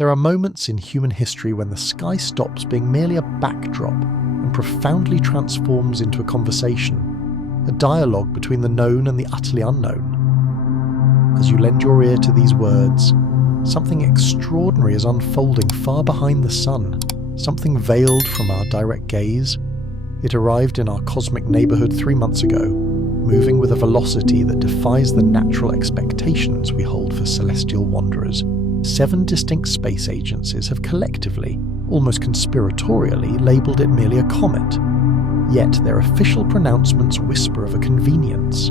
There are moments in human history when the sky stops being merely a backdrop and profoundly transforms into a conversation, a dialogue between the known and the utterly unknown. As you lend your ear to these words, something extraordinary is unfolding far behind the sun, something veiled from our direct gaze. It arrived in our cosmic neighbourhood 3 months ago, moving with a velocity that defies the natural expectations we hold for celestial wanderers. 7 distinct space agencies have collectively, almost conspiratorially, labelled it merely a comet. Yet their official pronouncements whisper of a convenience,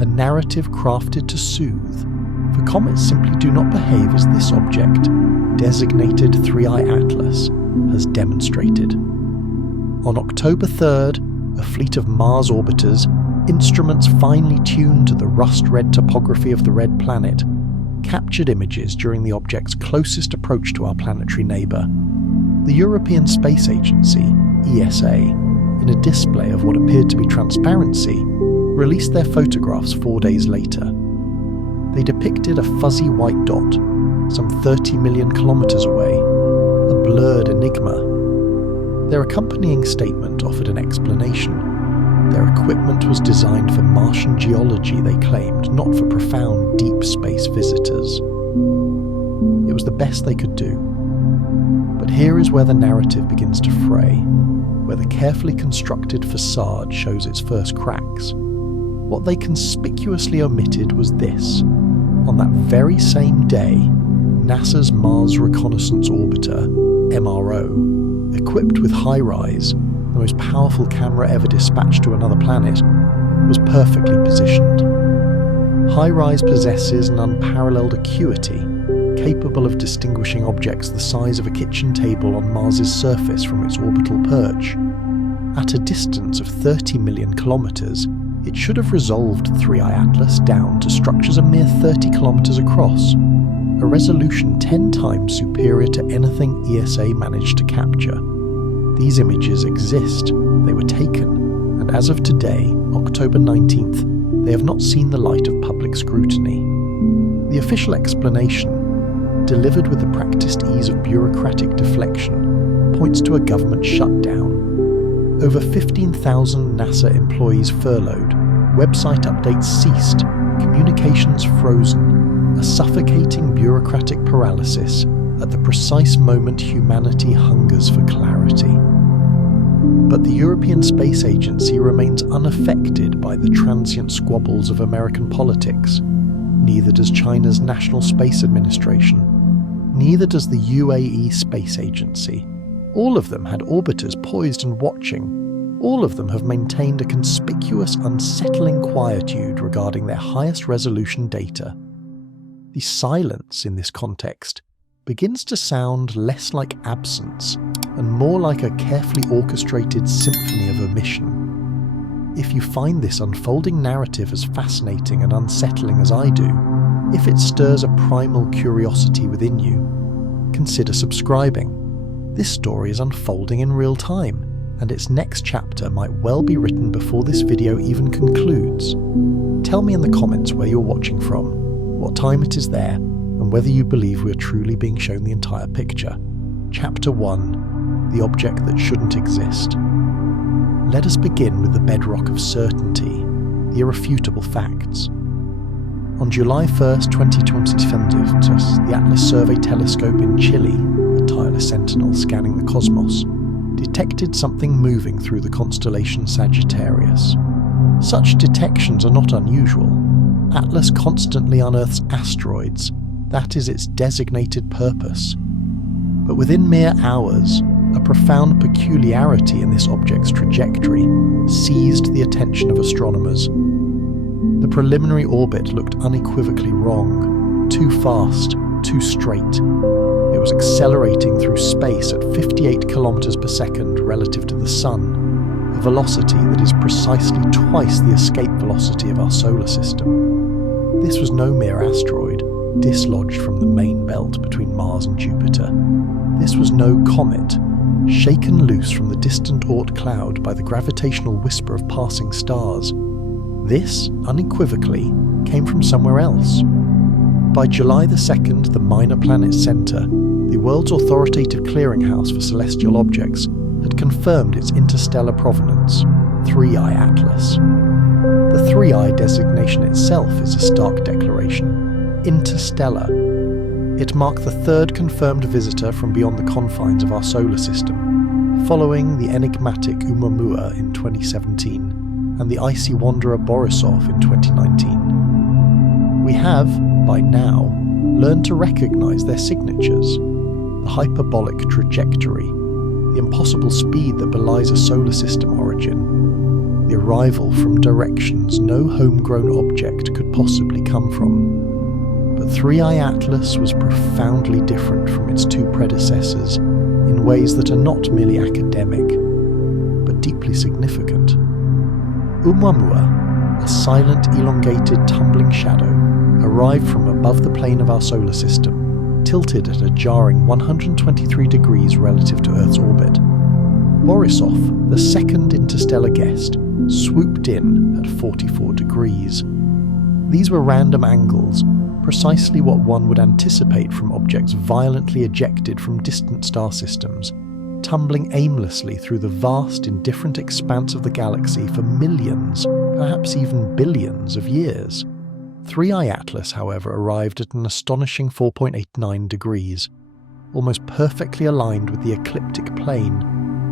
a narrative crafted to soothe, for comets simply do not behave as this object, designated 3I Atlas, has demonstrated. On October 3rd, a fleet of Mars orbiters, instruments finely tuned to the rust-red topography of the red planet, captured images during the object's closest approach to our planetary neighbour. The European Space Agency, ESA, in a display of what appeared to be transparency, released their photographs 4 days later. They depicted a fuzzy white dot, some 30 million kilometres away, a blurred enigma. Their accompanying statement offered an explanation. Their equipment was designed for Martian geology, they claimed, not for profound deep space visitors. It was the best they could do. But here is where the narrative begins to fray, where the carefully constructed facade shows its first cracks. What they conspicuously omitted was this. On that very same day, NASA's Mars Reconnaissance Orbiter, MRO, equipped with HiRISE, the most powerful camera ever dispatched to another planet, was perfectly positioned. HiRISE possesses an unparalleled acuity, capable of distinguishing objects the size of a kitchen table on Mars's surface from its orbital perch. At a distance of 30 million kilometres, it should have resolved 3I Atlas down to structures a mere 30 kilometres across, a resolution 10 times superior to anything ESA managed to capture. These images exist, they were taken, and as of today, October 19th, they have not seen the light of public scrutiny. The official explanation, delivered with the practiced ease of bureaucratic deflection, points to a government shutdown. Over 15,000 NASA employees furloughed, website updates ceased, communications frozen, a suffocating bureaucratic paralysis at the precise moment humanity hungers for clarity. But the European Space Agency remains unaffected by the transient squabbles of American politics. Neither does China's National Space Administration. Neither does the UAE Space Agency. All of them had orbiters poised and watching. All of them have maintained a conspicuous, unsettling quietude regarding their highest resolution data. The silence in this context begins to sound less like absence and more like a carefully orchestrated symphony of omission. If you find this unfolding narrative as fascinating and unsettling as I do, if it stirs a primal curiosity within you, consider subscribing. This story is unfolding in real time, and its next chapter might well be written before this video even concludes. Tell me in the comments where you're watching from, what time it is there, and whether you believe we are truly being shown the entire picture. Chapter 1. The Object That Shouldn't Exist. Let us begin with the bedrock of certainty, the irrefutable facts. On July 1st, 2025, the Atlas Survey Telescope in Chile, a tireless sentinel scanning the cosmos, detected something moving through the constellation Sagittarius. Such detections are not unusual. Atlas constantly unearths asteroids. That is its designated purpose. But within mere hours, a profound peculiarity in this object's trajectory seized the attention of astronomers. The preliminary orbit looked unequivocally wrong, too fast, too straight. It was accelerating through space at 58 kilometers per second relative to the Sun, a velocity that is precisely twice the escape velocity of our solar system. This was no mere asteroid, dislodged from the main belt between Mars and Jupiter. This was no comet, shaken loose from the distant Oort cloud by the gravitational whisper of passing stars. This, unequivocally, came from somewhere else. By July the 2nd, the Minor Planet Center, the world's authoritative clearinghouse for celestial objects, had confirmed its interstellar provenance, 3I Atlas. The 3I designation itself is a stark declaration: interstellar. It marked the third confirmed visitor from beyond the confines of our solar system, following the enigmatic Oumuamua in 2017 and the icy wanderer Borisov in 2019. We have, by now, learned to recognise their signatures: the hyperbolic trajectory, the impossible speed that belies a solar system origin, the arrival from directions no homegrown object could possibly come from. But 3I Atlas was profoundly different from its two predecessors in ways that are not merely academic, but deeply significant. Oumuamua, a silent, elongated, tumbling shadow, arrived from above the plane of our solar system, tilted at a jarring 123 degrees relative to Earth's orbit. Borisov, the second interstellar guest, swooped in at 44 degrees. These were random angles, precisely what one would anticipate from objects violently ejected from distant star systems, tumbling aimlessly through the vast, indifferent expanse of the galaxy for millions, perhaps even billions of years. 3I Atlas, however, arrived at an astonishing 4.89 degrees, almost perfectly aligned with the ecliptic plane,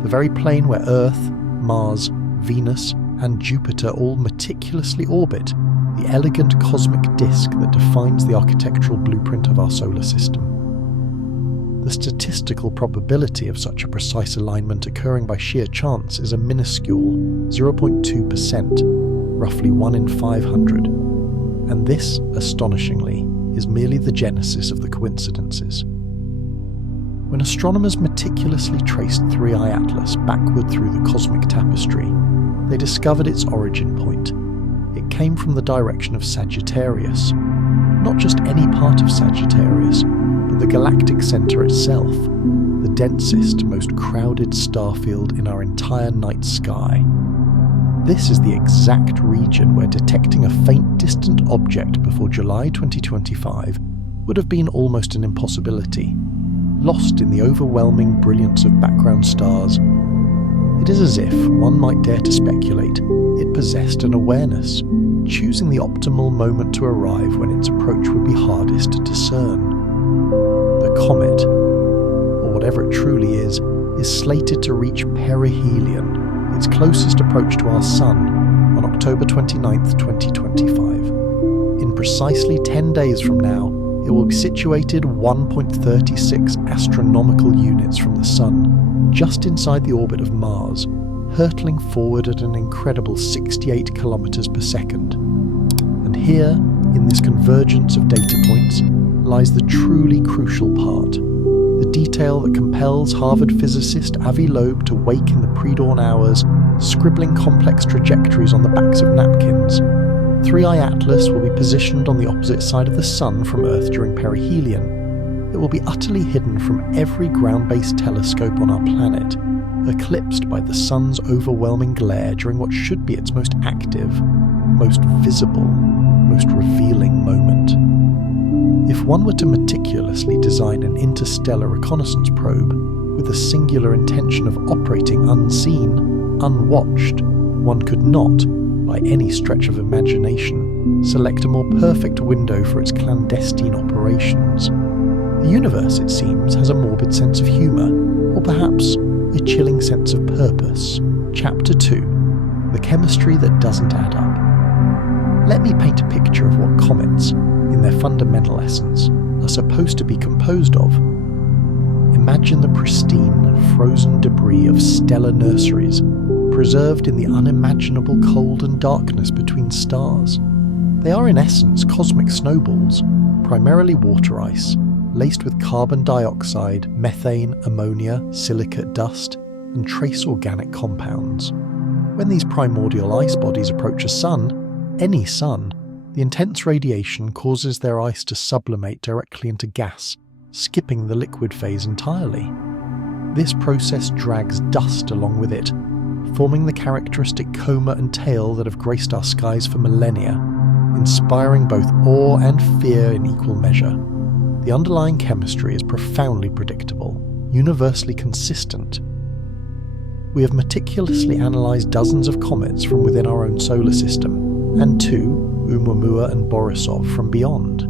the very plane where Earth, Mars, Venus, and Jupiter all meticulously orbit, the elegant cosmic disk that defines the architectural blueprint of our solar system. The statistical probability of such a precise alignment occurring by sheer chance is a minuscule 0.2%, roughly 1 in 500, and this, astonishingly, is merely the genesis of the coincidences. When astronomers meticulously traced 3I Atlas backward through the cosmic tapestry, they discovered its origin point. It came from the direction of Sagittarius. Not just any part of Sagittarius, but the galactic centre itself, the densest, most crowded star field in our entire night sky. This is the exact region where detecting a faint distant object before July 2025 would have been almost an impossibility, lost in the overwhelming brilliance of background stars. It is as if, one might dare to speculate, it possessed an awareness, choosing the optimal moment to arrive when its approach would be hardest to discern. The comet, or whatever it truly is slated to reach perihelion, its closest approach to our Sun, on October 29, 2025. In precisely 10 days from now, it will be situated 1.36 astronomical units from the Sun, just inside the orbit of Mars, hurtling forward at an incredible 68 kilometers per second. And here, in this convergence of data points, lies the truly crucial part, the detail that compels Harvard physicist Avi Loeb to wake in the pre-dawn hours, scribbling complex trajectories on the backs of napkins. 3I Atlas will be positioned on the opposite side of the Sun from Earth during perihelion. It will be utterly hidden from every ground-based telescope on our planet, eclipsed by the Sun's overwhelming glare during what should be its most active, most visible, most revealing moment. If one were to meticulously design an interstellar reconnaissance probe with the singular intention of operating unseen, unwatched, one could not, by any stretch of imagination, select a more perfect window for its clandestine operations. The universe, it seems, has a morbid sense of humour, or perhaps a chilling sense of purpose. Chapter 2. The chemistry that doesn't add up. Let me paint a picture of what comets, in their fundamental essence, are supposed to be composed of. Imagine the pristine, frozen debris of stellar nurseries, preserved in the unimaginable cold and darkness between stars. They are in essence cosmic snowballs, primarily water ice, laced with carbon dioxide, methane, ammonia, silicate dust, and trace organic compounds. When these primordial ice bodies approach a sun, any sun, the intense radiation causes their ice to sublimate directly into gas, skipping the liquid phase entirely. This process drags dust along with it, forming the characteristic coma and tail that have graced our skies for millennia, inspiring both awe and fear in equal measure. The the underlying chemistry is profoundly predictable, universally consistent. We have meticulously analysed dozens of comets from within our own solar system, and 2, Oumuamua and Borisov, from beyond.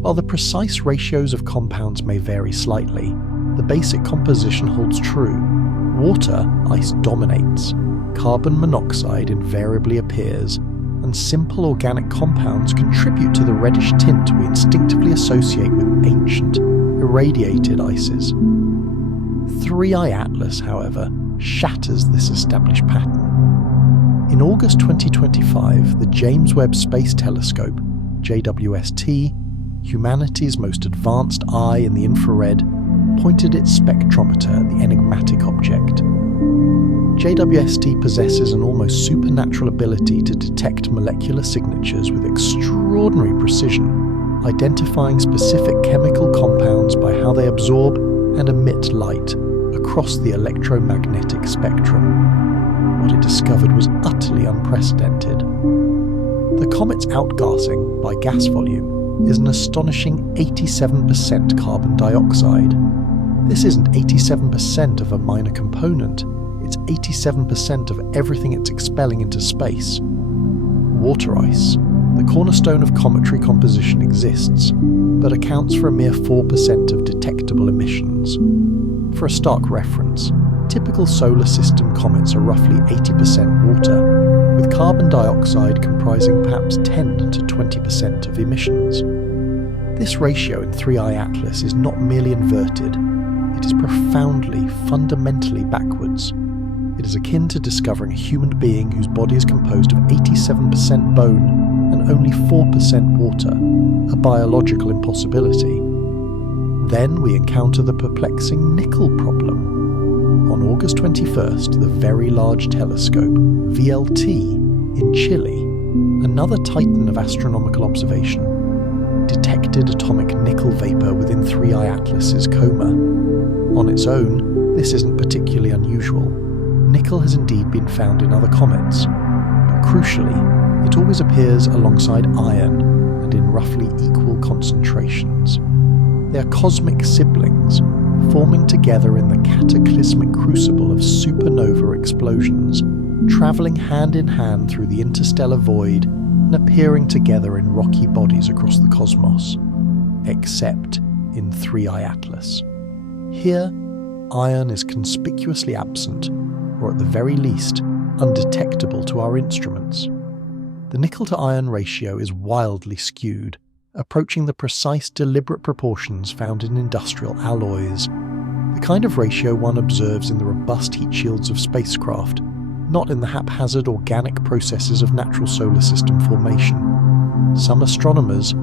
While the precise ratios of compounds may vary slightly, the basic composition holds true. Water, ice dominates, carbon monoxide invariably appears, and simple organic compounds contribute to the reddish tint we instinctively associate with ancient, irradiated ices. 3I Atlas, however, shatters this established pattern. In August 2025, the James Webb Space Telescope, JWST, humanity's most advanced eye in the infrared, pointed its spectrometer at the enigmatic object. JWST possesses an almost supernatural ability to detect molecular signatures with extraordinary precision, identifying specific chemical compounds by how they absorb and emit light across the electromagnetic spectrum. What it discovered was utterly unprecedented. The comet's outgassing, by gas volume, is an astonishing 87% carbon dioxide. This isn't 87% of a minor component, it's 87% of everything it's expelling into space. Water ice, the cornerstone of cometary composition, exists, but accounts for a mere 4% of detectable emissions. For a stark reference, typical solar system comets are roughly 80% water, with carbon dioxide comprising perhaps 10 to 20% of emissions. This ratio in 3I Atlas is not merely inverted, it is profoundly, fundamentally backwards. It is akin to discovering a human being whose body is composed of 87% bone and only 4% water, a biological impossibility. Then we encounter the perplexing nickel problem. On August 21st, the Very Large Telescope, VLT, in Chile, another titan of astronomical observation, detected atomic nickel vapor within 3I Atlas's coma. On its own, this isn't particularly unusual. Nickel has indeed been found in other comets, but crucially, it always appears alongside iron and in roughly equal concentrations. They are cosmic siblings, forming together in the cataclysmic crucible of supernova explosions, travelling hand in hand through the interstellar void and appearing together in rocky bodies across the cosmos, except in 3I Atlas. Here, iron is conspicuously absent, or at the very least, undetectable to our instruments. The nickel-to-iron ratio is wildly skewed, approaching the precise, deliberate proportions found in industrial alloys, the kind of ratio one observes in the robust heat shields of spacecraft, not in the haphazard organic processes of natural solar system formation. Some astronomers,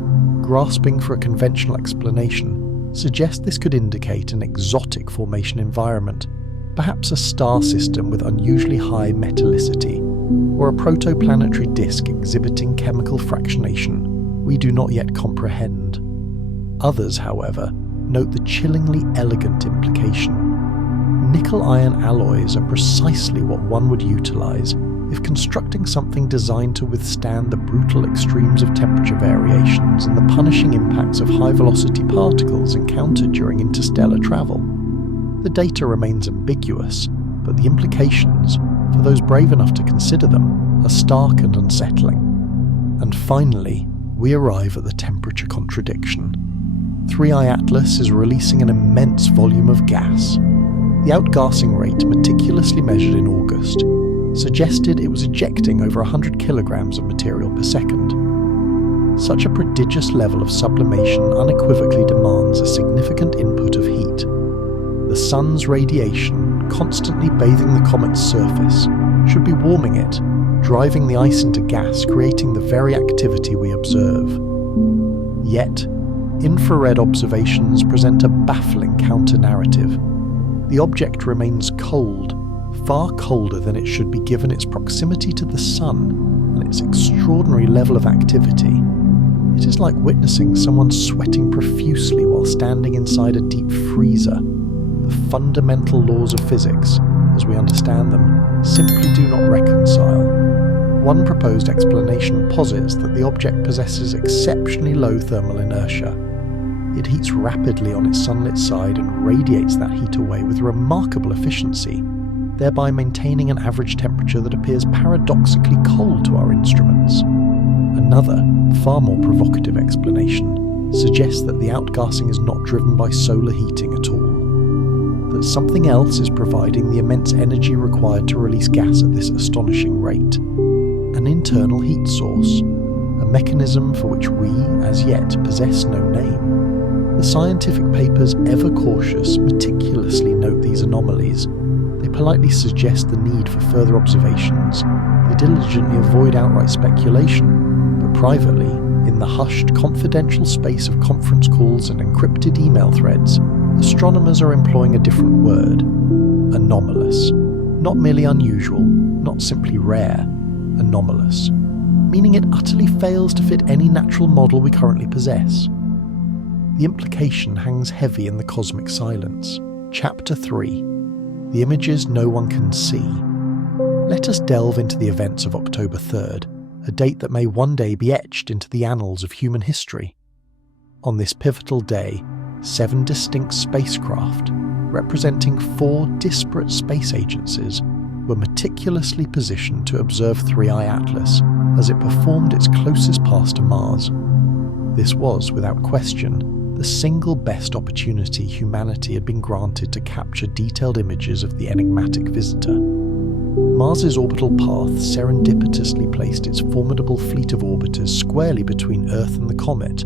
grasping for a conventional explanation, suggest this could indicate an exotic formation environment, perhaps a star system with unusually high metallicity, or a protoplanetary disk exhibiting chemical fractionation we do not yet comprehend. Others, however, note the chillingly elegant implication. Nickel-iron alloys are precisely what one would utilize if constructing something designed to withstand the brutal extremes of temperature variations and the punishing impacts of high-velocity particles encountered during interstellar travel. The data remains ambiguous, but the implications, for those brave enough to consider them, are stark and unsettling. And finally, we arrive at the temperature contradiction. 3I Atlas is releasing an immense volume of gas. The outgassing rate, meticulously measured in August, suggested it was ejecting over 100 kilograms of material per second. Such a prodigious level of sublimation unequivocally demands a significant input of heat. The sun's radiation, constantly bathing the comet's surface, should be warming it, driving the ice into gas, creating the very activity we observe. Yet, infrared observations present a baffling counter-narrative. The object remains cold, far colder than it should be given its proximity to the sun and its extraordinary level of activity. It is like witnessing someone sweating profusely while standing inside a deep freezer. The fundamental laws of physics, as we understand them, simply do not reconcile. One proposed explanation posits that the object possesses exceptionally low thermal inertia. It heats rapidly on its sunlit side and radiates that heat away with remarkable efficiency, thereby maintaining an average temperature that appears paradoxically cold to our instruments. Another, far more provocative explanation suggests that the outgassing is not driven by solar heating at all, that something else is providing the immense energy required to release gas at this astonishing rate. An internal heat source, a mechanism for which we, as yet, possess no name. The scientific papers, ever cautious, meticulously note these anomalies. They politely suggest the need for further observations. They diligently avoid outright speculation, but privately, in the hushed, confidential space of conference calls and encrypted email threads, astronomers are employing a different word: anomalous. Not merely unusual, not simply rare, anomalous, meaning it utterly fails to fit any natural model we currently possess. The implication hangs heavy in the cosmic silence. Chapter 3. The images no one can see. Let us delve into the events of October 3rd, a date that may one day be etched into the annals of human history. On this pivotal day, 7 distinct spacecraft, representing 4 disparate space agencies, were meticulously positioned to observe 3I Atlas as it performed its closest pass to Mars. This was, without question, the single best opportunity humanity had been granted to capture detailed images of the enigmatic visitor. Mars's orbital path serendipitously placed its formidable fleet of orbiters squarely between Earth and the comet,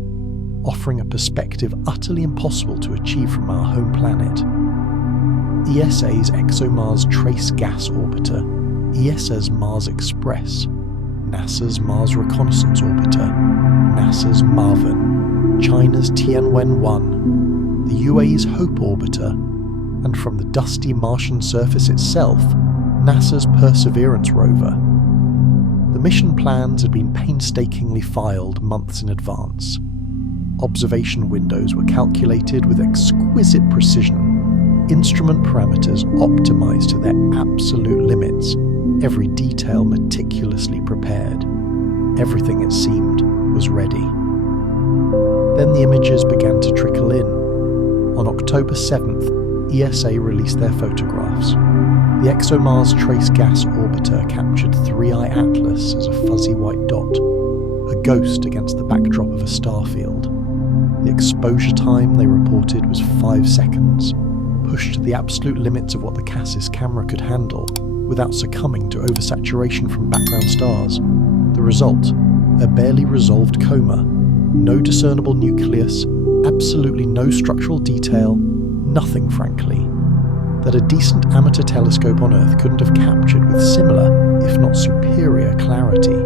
offering a perspective utterly impossible to achieve from our home planet. ESA's ExoMars Trace Gas Orbiter, ESA's Mars Express, NASA's Mars Reconnaissance Orbiter, NASA's MARVIN, China's Tianwen-1, the UAE's Hope Orbiter, and from the dusty Martian surface itself, NASA's Perseverance rover. The mission plans had been painstakingly filed months in advance. Observation windows were calculated with exquisite precision, instrument parameters optimized to their absolute limits, every detail meticulously prepared. Everything, it seemed, was ready. Then the images began to trickle in. On October 7th, ESA released their photographs. The ExoMars Trace Gas Orbiter captured 3I Atlas as a fuzzy white dot, a ghost against the backdrop of a star field. The exposure time, they reported, was 5 seconds, pushed to the absolute limits of what the Cassis camera could handle, without succumbing to oversaturation from background stars. The result, a barely resolved coma, no discernible nucleus, absolutely no structural detail, nothing, frankly, that a decent amateur telescope on Earth couldn't have captured with similar, if not superior, clarity.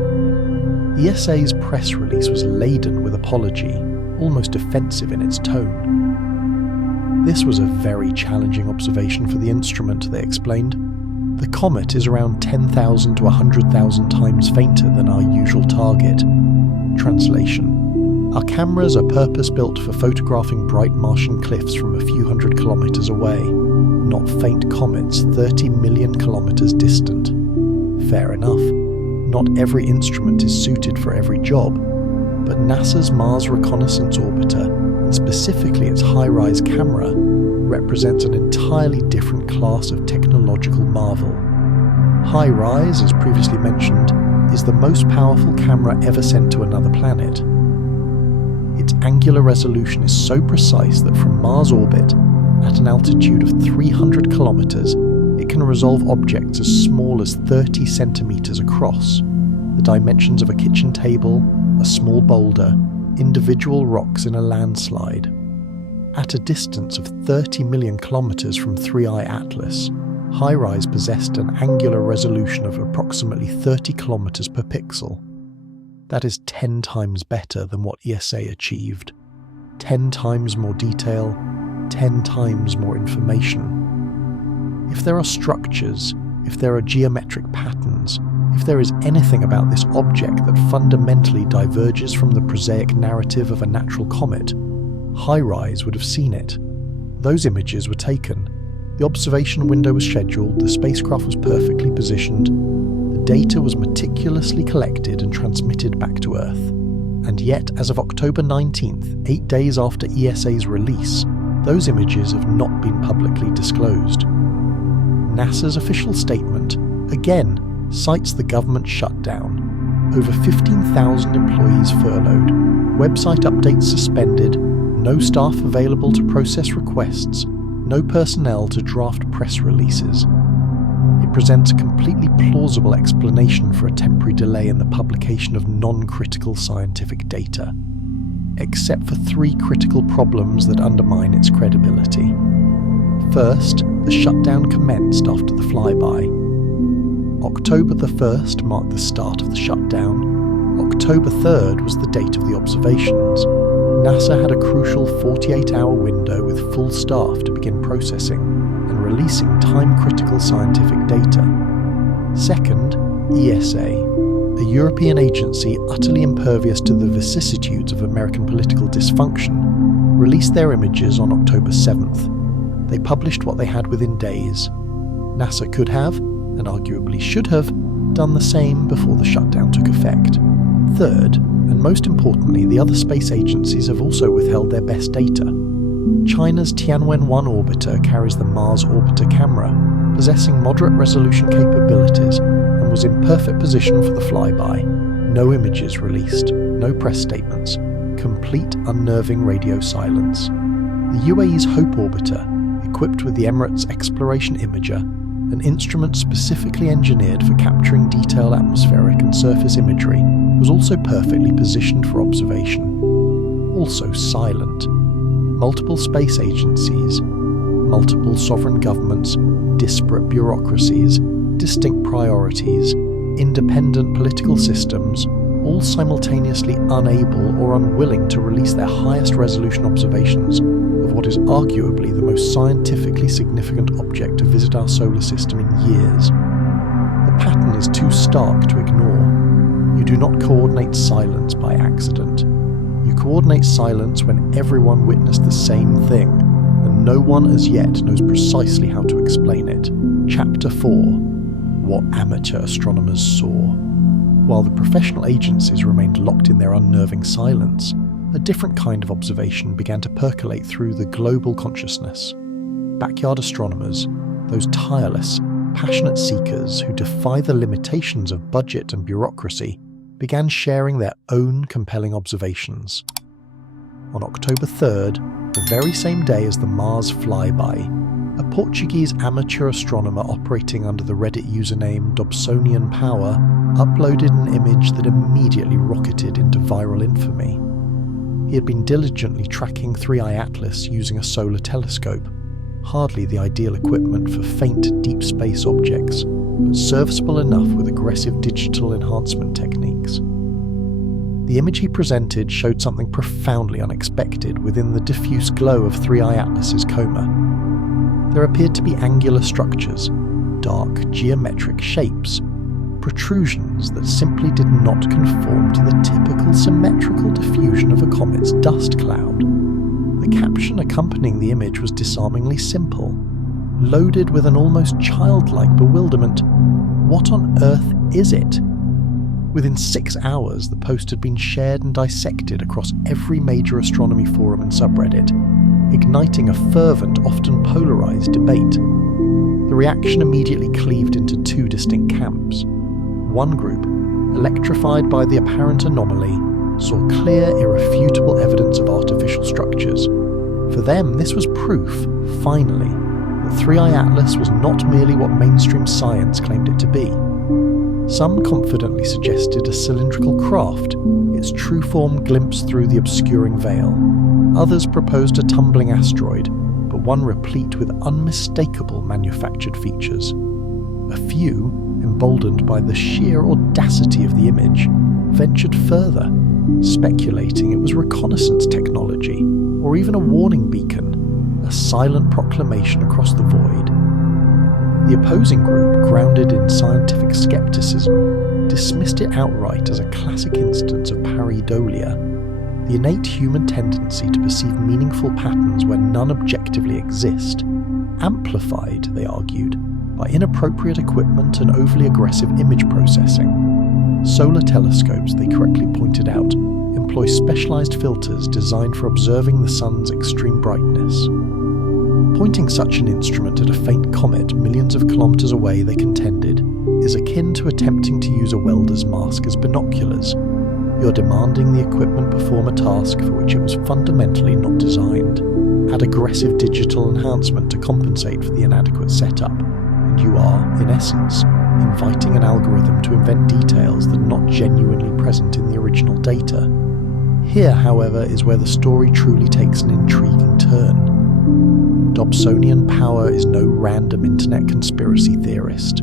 ESA's press release was laden with apology, almost offensive in its tone. This was a very challenging observation for the instrument, they explained. The comet is around 10,000 to 100,000 times fainter than our usual target. Translation: our cameras are purpose-built for photographing bright Martian cliffs from a few hundred kilometers away, not faint comets 30 million kilometers distant. Fair enough. Not every instrument is suited for every job, but NASA's Mars Reconnaissance Orbiter, and specifically its HiRISE camera, represents an entirely different class of technological marvel. HiRISE, as previously mentioned, is the most powerful camera ever sent to another planet. Its angular resolution is so precise that from Mars orbit, at an altitude of 300 kilometers, it can resolve objects as small as 30 centimeters across, the dimensions of a kitchen table, a small boulder, individual rocks in a landslide. At a distance of 30 million kilometers from 3I Atlas, HiRISE possessed an angular resolution of approximately 30 kilometers per pixel. That is 10 times better than what ESA achieved. 10 times more detail, 10 times more information. If there are structures, if there are geometric patterns, if there is anything about this object that fundamentally diverges from the prosaic narrative of a natural comet, HiRISE would have seen it. Those images were taken. The observation window was scheduled, the spacecraft was perfectly positioned, the data was meticulously collected and transmitted back to Earth. And yet, as of October 19th, 8 days after ESA's release, those images have not been publicly disclosed. NASA's official statement, again, cites the government shutdown. Over 15,000 employees furloughed, website updates suspended, no staff available to process requests, no personnel to draft press releases. It presents a completely plausible explanation for a temporary delay in the publication of non-critical scientific data, except for 3 critical problems that undermine its credibility. First, the shutdown commenced after the flyby. October the 1st marked the start of the shutdown. October 3rd was the date of the observations. NASA had a crucial 48-hour window with full staff to begin processing and releasing time-critical scientific data. Second, ESA, a European agency utterly impervious to the vicissitudes of American political dysfunction, released their images on October 7th. They published what they had within days. NASA could have, and arguably should have, done the same before the shutdown took effect. Third, and most importantly, the other space agencies have also withheld their best data. China's Tianwen-1 orbiter carries the Mars Orbiter camera, possessing moderate resolution capabilities, and was in perfect position for the flyby. No images released, no press statements, complete unnerving radio silence. The UAE's Hope orbiter, equipped with the Emirates Exploration Imager, an instrument specifically engineered for capturing detailed atmospheric and surface imagery, was also perfectly positioned for observation. Also silent. Multiple space agencies, multiple sovereign governments, disparate bureaucracies, distinct priorities, independent political systems, all simultaneously unable or unwilling to release their highest resolution observations of what is arguably the most scientifically significant object to visit our solar system in years. The pattern is too stark to ignore. You do not coordinate silence by accident. You coordinate silence when everyone witnessed the same thing, and no one as yet knows precisely how to explain it. Chapter 4. What amateur astronomers saw. While the professional agencies remained locked in their unnerving silence, a different kind of observation began to percolate through the global consciousness. Backyard astronomers, those tireless, passionate seekers who defy the limitations of budget and bureaucracy, began sharing their own compelling observations. On October 3rd, the very same day as the Mars flyby, a Portuguese amateur astronomer operating under the Reddit username Dobsonian Power uploaded an image that immediately rocketed into viral infamy. He had been diligently tracking 3i Atlas using a solar telescope, hardly the ideal equipment for faint deep space objects, but serviceable enough with aggressive digital enhancement techniques. The image he presented showed something profoundly unexpected within the diffuse glow of 3i Atlas's coma. There appeared to be angular structures, dark geometric shapes, protrusions that simply did not conform to the typical symmetrical diffusion of a comet's dust cloud. The caption accompanying the image was disarmingly simple, loaded with an almost childlike bewilderment. What on earth is it? Within 6 hours, the post had been shared and dissected across every major astronomy forum and subreddit, igniting a fervent, often polarized debate. The reaction immediately cleaved into 2 distinct camps. One group, electrified by the apparent anomaly, saw clear, irrefutable evidence of artificial structures. For them, this was proof, finally, that 3i Atlas was not merely what mainstream science claimed it to be. Some confidently suggested a cylindrical craft, its true form glimpsed through the obscuring veil. Others proposed a tumbling asteroid, but one replete with unmistakable manufactured features. A few, emboldened by the sheer audacity of the image, ventured further, speculating it was reconnaissance technology, or even a warning beacon, a silent proclamation across the void. The opposing group, grounded in scientific skepticism, dismissed it outright as a classic instance of pareidolia, the innate human tendency to perceive meaningful patterns where none objectively exist, amplified, they argued, by inappropriate equipment and overly aggressive image processing. Solar telescopes, they correctly pointed out, employ specialized filters designed for observing the sun's extreme brightness. Pointing such an instrument at a faint comet millions of kilometers away, they contended, is akin to attempting to use a welder's mask as binoculars. You're demanding the equipment perform a task for which it was fundamentally not designed. Add aggressive digital enhancement to compensate for the inadequate setup, and you are, in essence, inviting an algorithm to invent details that are not genuinely present in the original data. Here, however, is where the story truly takes an intriguing turn. Dobsonian Power is no random internet conspiracy theorist.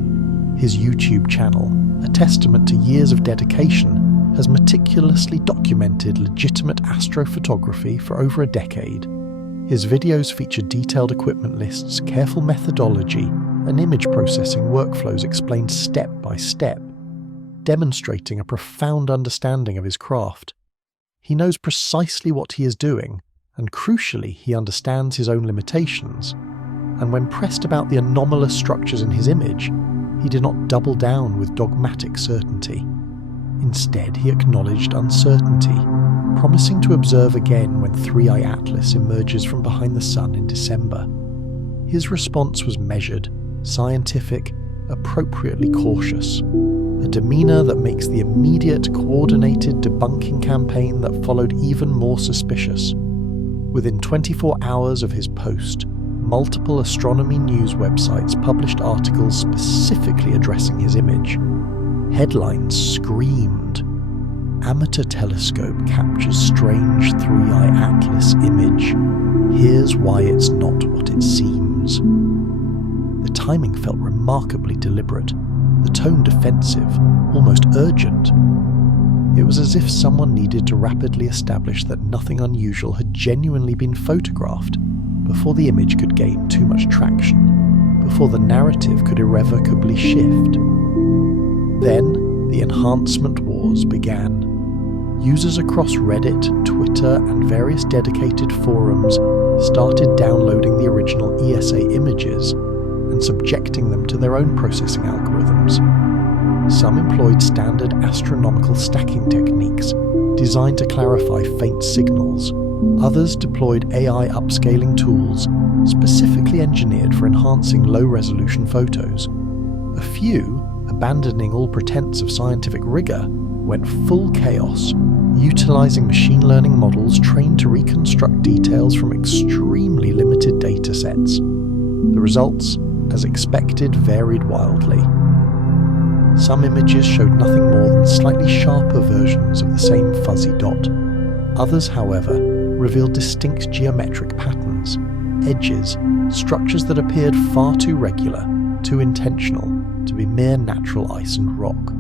His YouTube channel, a testament to years of dedication, has meticulously documented legitimate astrophotography for over a decade. His videos feature detailed equipment lists, careful methodology, and image processing workflows explained step by step, demonstrating a profound understanding of his craft. He knows precisely what he is doing, and crucially, he understands his own limitations. And when pressed about the anomalous structures in his image, he did not double down with dogmatic certainty. Instead, he acknowledged uncertainty, promising to observe again when 3i Atlas emerges from behind the sun in December. His response was measured, scientific, appropriately cautious, a demeanour that makes the immediate, coordinated debunking campaign that followed even more suspicious. Within 24 hours of his post, multiple astronomy news websites published articles specifically addressing his image. Headlines screamed, "Amateur telescope captures strange 3i Atlas image. Here's why it's not what it seems." The timing felt remarkably deliberate, the tone defensive, almost urgent. It was as if someone needed to rapidly establish that nothing unusual had genuinely been photographed before the image could gain too much traction, before the narrative could irrevocably shift. Then, the enhancement wars began. Users across Reddit, Twitter, and various dedicated forums started downloading the original ESA images and subjecting them to their own processing algorithms. Some employed standard astronomical stacking techniques designed to clarify faint signals. Others deployed AI upscaling tools specifically engineered for enhancing low-resolution photos. A few, abandoning all pretense of scientific rigor, went full chaos, utilizing machine learning models trained to reconstruct details from extremely limited data sets. The results, as expected, varied wildly. Some images showed nothing more than slightly sharper versions of the same fuzzy dot. Others, however, revealed distinct geometric patterns, edges, structures that appeared far too regular, too intentional, to be mere natural ice and rock.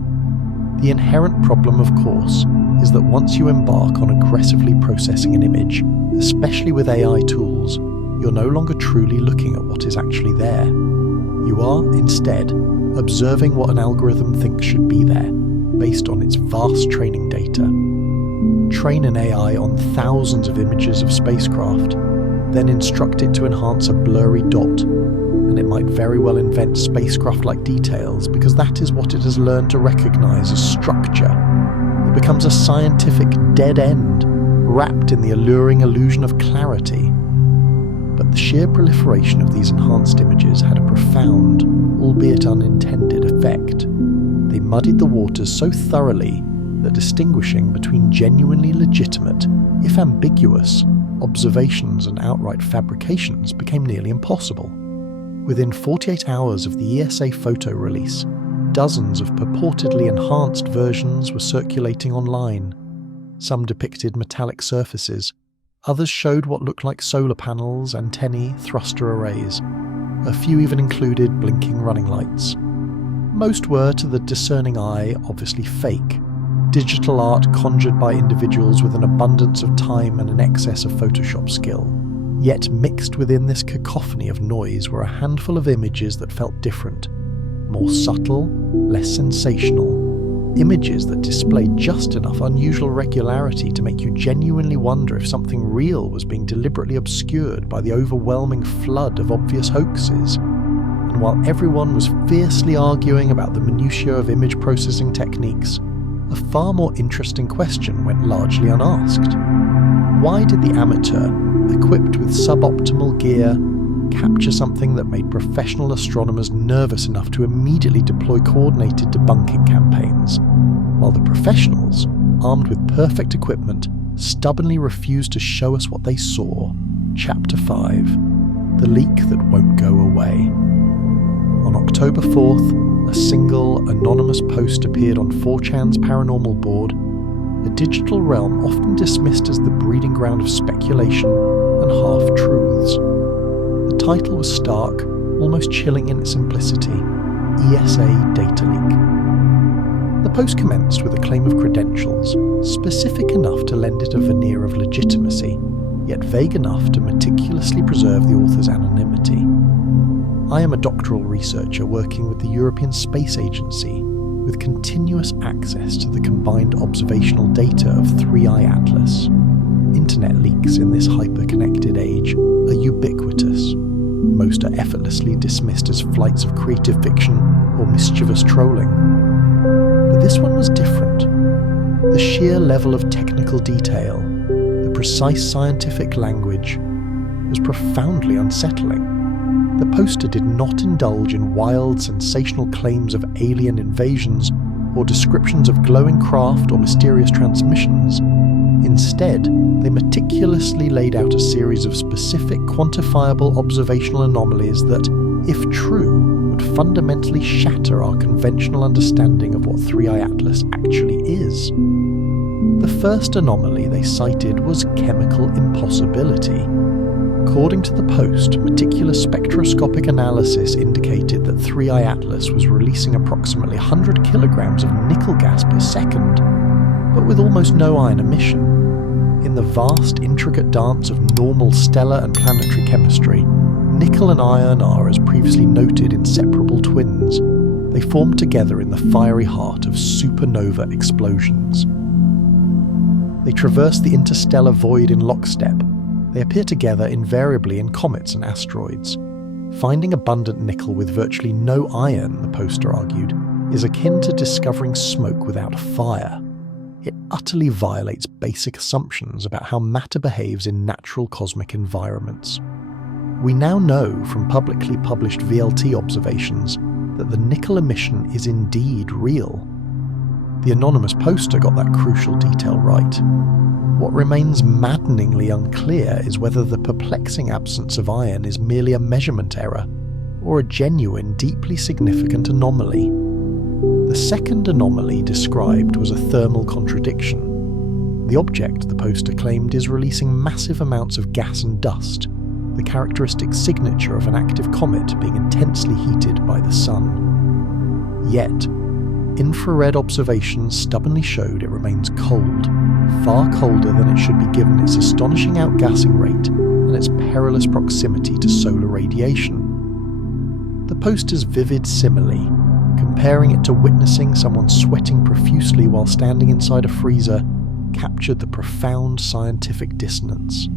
The inherent problem, of course, is that once you embark on aggressively processing an image, especially with AI tools, you're no longer truly looking at what is actually there. You are, instead, observing what an algorithm thinks should be there, based on its vast training data. Train an AI on thousands of images of spacecraft, then instruct it to enhance a blurry dot, and it might very well invent spacecraft-like details because that is what it has learned to recognize as structure. It becomes a scientific dead end, wrapped in the alluring illusion of clarity. But the sheer proliferation of these enhanced images had a profound, albeit unintended, effect. They muddied the waters so thoroughly that distinguishing between genuinely legitimate, if ambiguous, observations and outright fabrications became nearly impossible. Within 48 hours of the ESA photo release, dozens of purportedly enhanced versions were circulating online. Some depicted metallic surfaces, others showed what looked like solar panels, antennae, thruster arrays. A few even included blinking running lights. Most were, to the discerning eye, obviously fake. Digital art conjured by individuals with an abundance of time and an excess of Photoshop skill. Yet mixed within this cacophony of noise were a handful of images that felt different. More subtle, less sensational. Images that displayed just enough unusual regularity to make you genuinely wonder if something real was being deliberately obscured by the overwhelming flood of obvious hoaxes. And while everyone was fiercely arguing about the minutiae of image processing techniques, a far more interesting question went largely unasked. Why did the amateur, equipped with suboptimal gear, capture something that made professional astronomers nervous enough to immediately deploy coordinated debunking campaigns, while the professionals, armed with perfect equipment, stubbornly refused to show us what they saw? Chapter 5. The Leak That Won't Go Away. On October 4th, a single, anonymous post appeared on 4chan's paranormal board, a digital realm often dismissed as the breeding ground of speculation and half-truths. The title was stark, almost chilling in its simplicity: ESA Data Leak. The post commenced with a claim of credentials, specific enough to lend it a veneer of legitimacy, yet vague enough to meticulously preserve the author's anonymity. I am a doctoral researcher working with the European Space Agency, with continuous access to the combined observational data of 3i Atlas. Internet leaks in this hyper-connected age are ubiquitous. Most are effortlessly dismissed as flights of creative fiction or mischievous trolling. But this one was different. The sheer level of technical detail, the precise scientific language, was profoundly unsettling. The poster did not indulge in wild, sensational claims of alien invasions or descriptions of glowing craft or mysterious transmissions. Instead, they meticulously laid out a series of specific, quantifiable observational anomalies that, if true, would fundamentally shatter our conventional understanding of what 3i Atlas actually is. The first anomaly they cited was chemical impossibility. According to the post, meticulous spectroscopic analysis indicated that 3i Atlas was releasing approximately 100 kilograms of nickel gas per second, but with almost no ion emission. In the vast, intricate dance of normal stellar and planetary chemistry, nickel and iron are, as previously noted, inseparable twins. They form together in the fiery heart of supernova explosions. They traverse the interstellar void in lockstep. They appear together invariably in comets and asteroids. Finding abundant nickel with virtually no iron, the poster argued, is akin to discovering smoke without fire. It utterly violates basic assumptions about how matter behaves in natural cosmic environments. We now know from publicly published VLT observations that the nickel emission is indeed real. The anonymous poster got that crucial detail right. What remains maddeningly unclear is whether the perplexing absence of iron is merely a measurement error, or a genuine, deeply significant anomaly. The second anomaly described was a thermal contradiction. The object, the poster claimed, is releasing massive amounts of gas and dust, the characteristic signature of an active comet being intensely heated by the sun. Yet, infrared observations stubbornly showed it remains cold, far colder than it should be given its astonishing outgassing rate and its perilous proximity to solar radiation. The poster's vivid simile, comparing it to witnessing someone sweating profusely while standing inside a freezer, captured the profound scientific dissonance.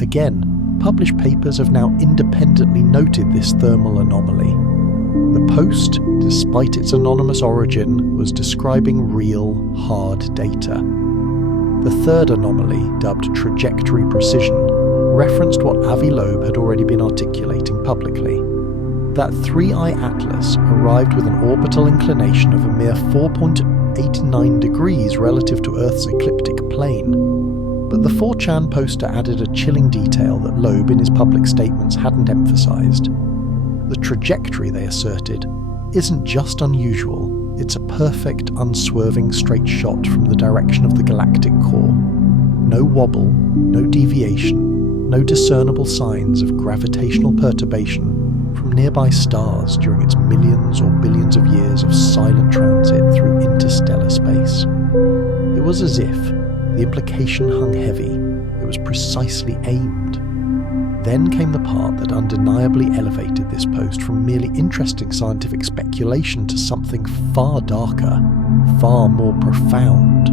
Again, published papers have now independently noted this thermal anomaly. The post, despite its anonymous origin, was describing real, hard data. The third anomaly, dubbed trajectory precision, referenced what Avi Loeb had already been articulating publicly. That 3i Atlas arrived with an orbital inclination of a mere 4.89 degrees relative to Earth's ecliptic plane. But the 4chan poster added a chilling detail that Loeb in his public statements hadn't emphasized. The trajectory, they asserted, isn't just unusual, it's a perfect, unswerving straight shot from the direction of the galactic core. No wobble, no deviation, no discernible signs of gravitational perturbation from nearby stars during its millions or billions of years of silent transit through interstellar space. It was as if the implication hung heavy, it was precisely aimed. Then came the part that undeniably elevated this post from merely interesting scientific speculation to something far darker, far more profound.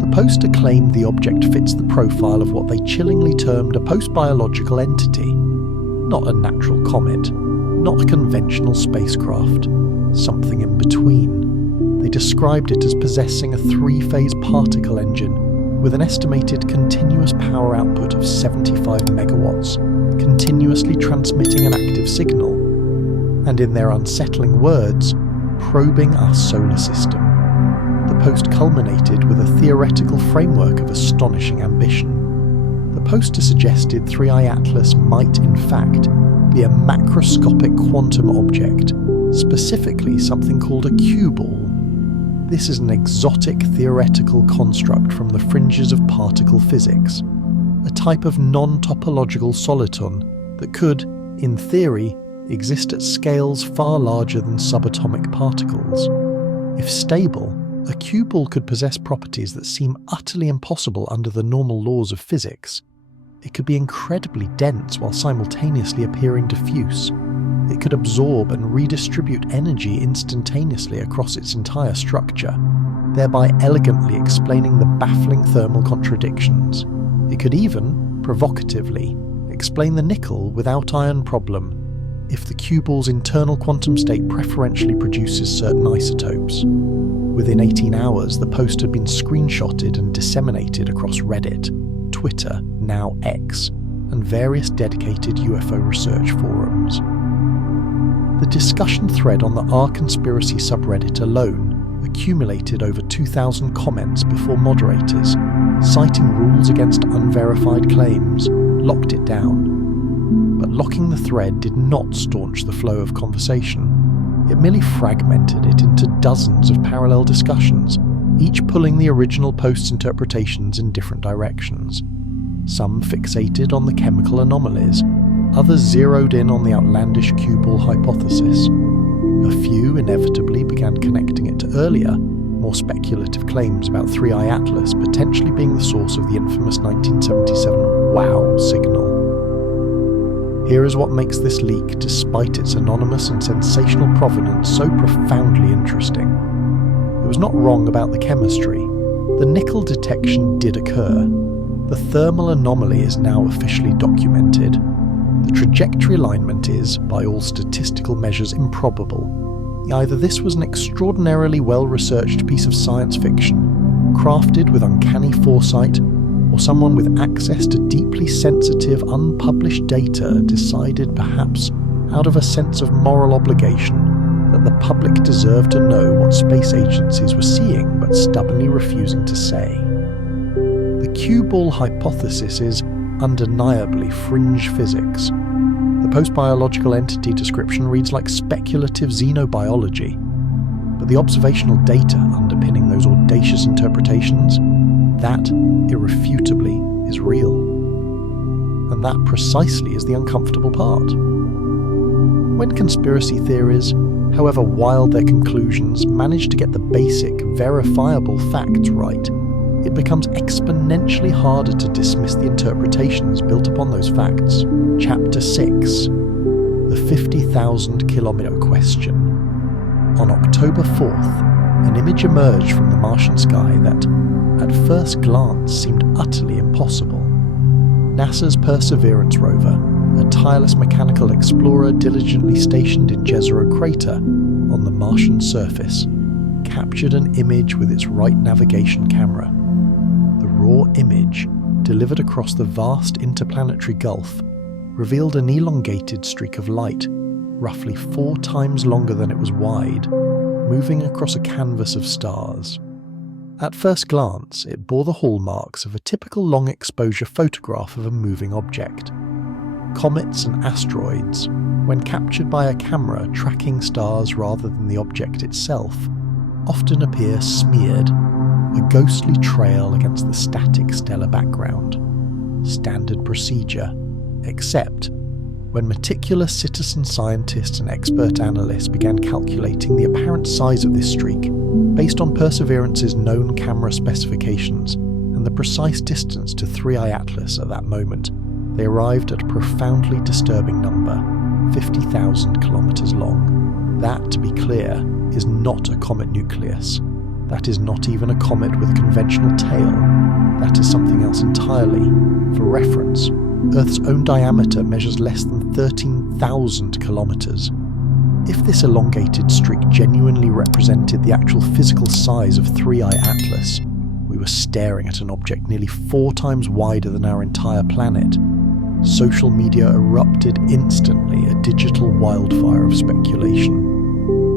The poster claimed the object fits the profile of what they chillingly termed a post-biological entity. Not a natural comet, not a conventional spacecraft, something in between. They described it as possessing a 3-phase particle engine with an estimated continuous power output of 75 megawatts, continuously transmitting an active signal, and in their unsettling words, probing our solar system. The post culminated with a theoretical framework of astonishing ambition. The poster suggested 3i Atlas might, in fact, be a macroscopic quantum object, specifically something called a cue-ball. This is an exotic theoretical construct from the fringes of particle physics, a type of non-topological soliton that could, in theory, exist at scales far larger than subatomic particles. If stable, a cue-ball could possess properties that seem utterly impossible under the normal laws of physics. It could be incredibly dense while simultaneously appearing diffuse. It could absorb and redistribute energy instantaneously across its entire structure, thereby elegantly explaining the baffling thermal contradictions. It could even, provocatively, explain the nickel without iron problem if the cue-ball's internal quantum state preferentially produces certain isotopes. Within 18 hours, the post had been screenshotted and disseminated across Reddit, Twitter, now X, and various dedicated UFO research forums. The discussion thread on the R-Conspiracy subreddit alone accumulated over 2,000 comments before moderators, citing rules against unverified claims, locked it down. But locking the thread did not staunch the flow of conversation. It merely fragmented it into dozens of parallel discussions, each pulling the original post's interpretations in different directions. Some fixated on the chemical anomalies, others zeroed in on the outlandish cue-ball hypothesis. A few inevitably began connecting it to earlier, more speculative claims about 3i Atlas potentially being the source of the infamous 1977 WOW signal. Here is what makes this leak, despite its anonymous and sensational provenance, so profoundly interesting. It was not wrong about the chemistry. The nickel detection did occur. The thermal anomaly is now officially documented. The trajectory alignment is, by all statistical measures, improbable. Either this was an extraordinarily well-researched piece of science fiction, crafted with uncanny foresight, or someone with access to deeply sensitive, unpublished data decided, perhaps out of a sense of moral obligation, that the public deserved to know what space agencies were seeing but stubbornly refusing to say. The cue-ball hypothesis is undeniably fringe physics. The post-biological entity description reads like speculative xenobiology, but the observational data underpinning those audacious interpretations, that, irrefutably, is real. And that precisely is the uncomfortable part. When conspiracy theories, however wild their conclusions, manage to get the basic, verifiable facts right, it becomes exponentially harder to dismiss the interpretations built upon those facts. Chapter 6. The 50,000 kilometre question. On October 4th, an image emerged from the Martian sky that, at first glance, seemed utterly impossible. NASA's Perseverance rover, a tireless mechanical explorer diligently stationed in Jezero crater on the Martian surface, captured an image with its right navigation camera. The raw image, delivered across the vast interplanetary gulf, revealed an elongated streak of light, roughly 4 times longer than it was wide, moving across a canvas of stars. At first glance, it bore the hallmarks of a typical long-exposure photograph of a moving object. Comets and asteroids, when captured by a camera tracking stars rather than the object itself, often appear smeared, a ghostly trail against the static stellar background. Standard procedure, except when meticulous citizen scientists and expert analysts began calculating the apparent size of this streak based on Perseverance's known camera specifications and the precise distance to 3i Atlas at that moment, they arrived at a profoundly disturbing number, 50,000 kilometers long. That, to be clear, is not a comet nucleus. That is not even a comet with a conventional tail. That is something else entirely. For reference, Earth's own diameter measures less than 13,000 kilometers. If this elongated streak genuinely represented the actual physical size of 3I Atlas, we were staring at an object nearly 4 times wider than our entire planet. Social media erupted instantly, a digital wildfire of speculation.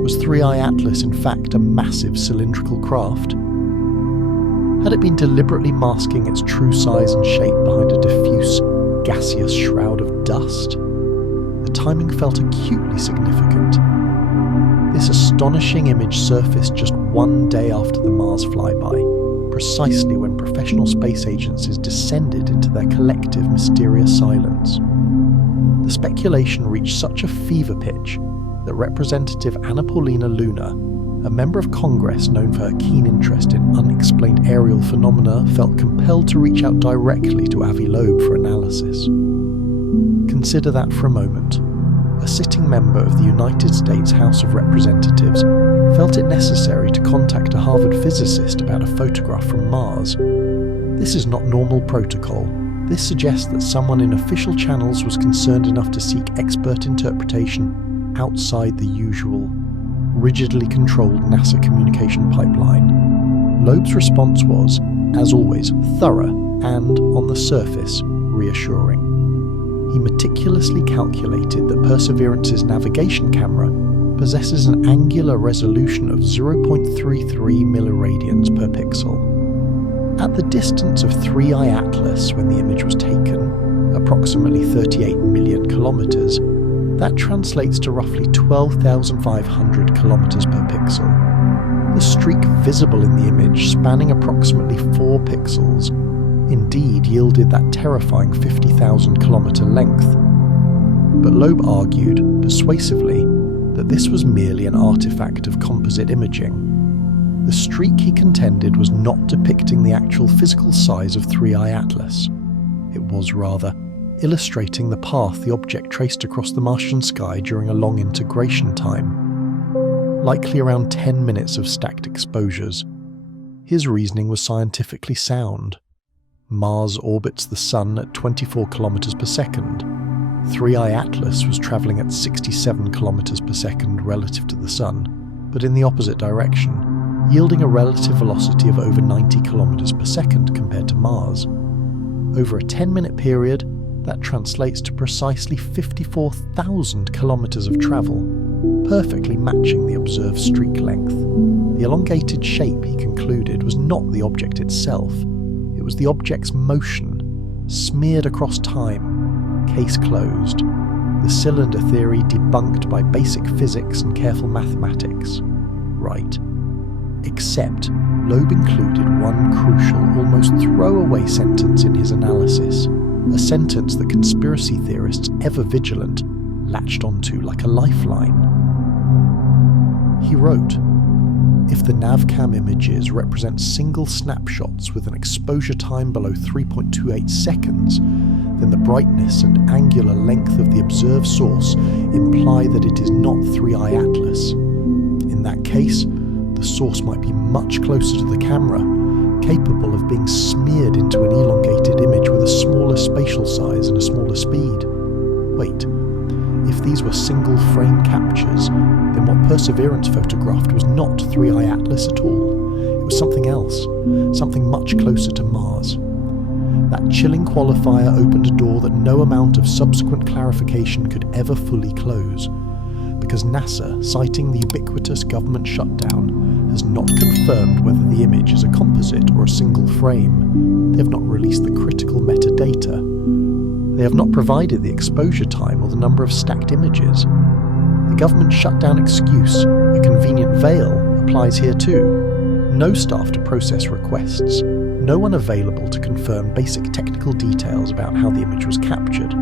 Was 3I Atlas in fact a massive cylindrical craft? Had it been deliberately masking its true size and shape behind a diffuse, gaseous shroud of dust? The timing felt acutely significant. This astonishing image surfaced just 1 day after the Mars flyby, precisely when professional space agencies descended into their collective mysterious silence. The speculation reached such a fever pitch that Representative Anna Paulina Luna, a member of Congress known for her keen interest in unexplained aerial phenomena, felt compelled to reach out directly to Avi Loeb for analysis. Consider that for a moment. A sitting member of the United States House of Representatives felt it necessary to contact a Harvard physicist about a photograph from Mars. This is not normal protocol. This suggests that someone in official channels was concerned enough to seek expert interpretation outside the usual, rigidly controlled NASA communication pipeline. Loeb's response was, as always, thorough and, on the surface, reassuring. He meticulously calculated that Perseverance's navigation camera possesses an angular resolution of 0.33 milliradians per pixel. At the distance of 3I Atlas when the image was taken, approximately 38 million kilometers, that translates to roughly 12,500 kilometers per pixel. The streak visible in the image, spanning approximately 4 pixels, indeed yielded that terrifying 50,000 kilometer length. But Loeb argued, persuasively, that this was merely an artifact of composite imaging. The streak, he contended, was not depicting the actual physical size of 3I Atlas. It was, rather, illustrating the path the object traced across the Martian sky during a long integration time, likely around 10 minutes of stacked exposures. His reasoning was scientifically sound. Mars orbits the Sun at 24 kilometers per second. 3I Atlas was travelling at 67 kilometers per second relative to the Sun, but in the opposite direction, yielding a relative velocity of over 90 kilometers per second compared to Mars. Over a 10-minute period, that translates to precisely 54,000 kilometers of travel, perfectly matching the observed streak length. The elongated shape, he concluded, was not the object itself. It was the object's motion, smeared across time, case closed. The cylinder theory debunked by basic physics and careful mathematics. Right. Except, Loeb included one crucial, almost throwaway sentence in his analysis, a sentence that conspiracy theorists, ever vigilant, latched onto like a lifeline. He wrote, "If the navcam images represent single snapshots with an exposure time below 3.28 seconds, then the brightness and angular length of the observed source imply that it is not 3I Atlas. In that case, the source might be much closer to the camera, capable of being smeared into an elongated image with a smaller spatial size and a smaller speed. Wait, if these were single frame captures, then what Perseverance photographed was not 3I Atlas at all. It was something else, something much closer to Mars. That chilling qualifier opened a door that no amount of subsequent clarification could ever fully close, because NASA, citing the ubiquitous government shutdown, has not confirmed whether the image is a composite or a single frame. They have not released the critical metadata. They have not provided the exposure time or the number of stacked images. The government shutdown excuse, a convenient veil, applies here too. No staff to process requests. No one available to confirm basic technical details about how the image was captured.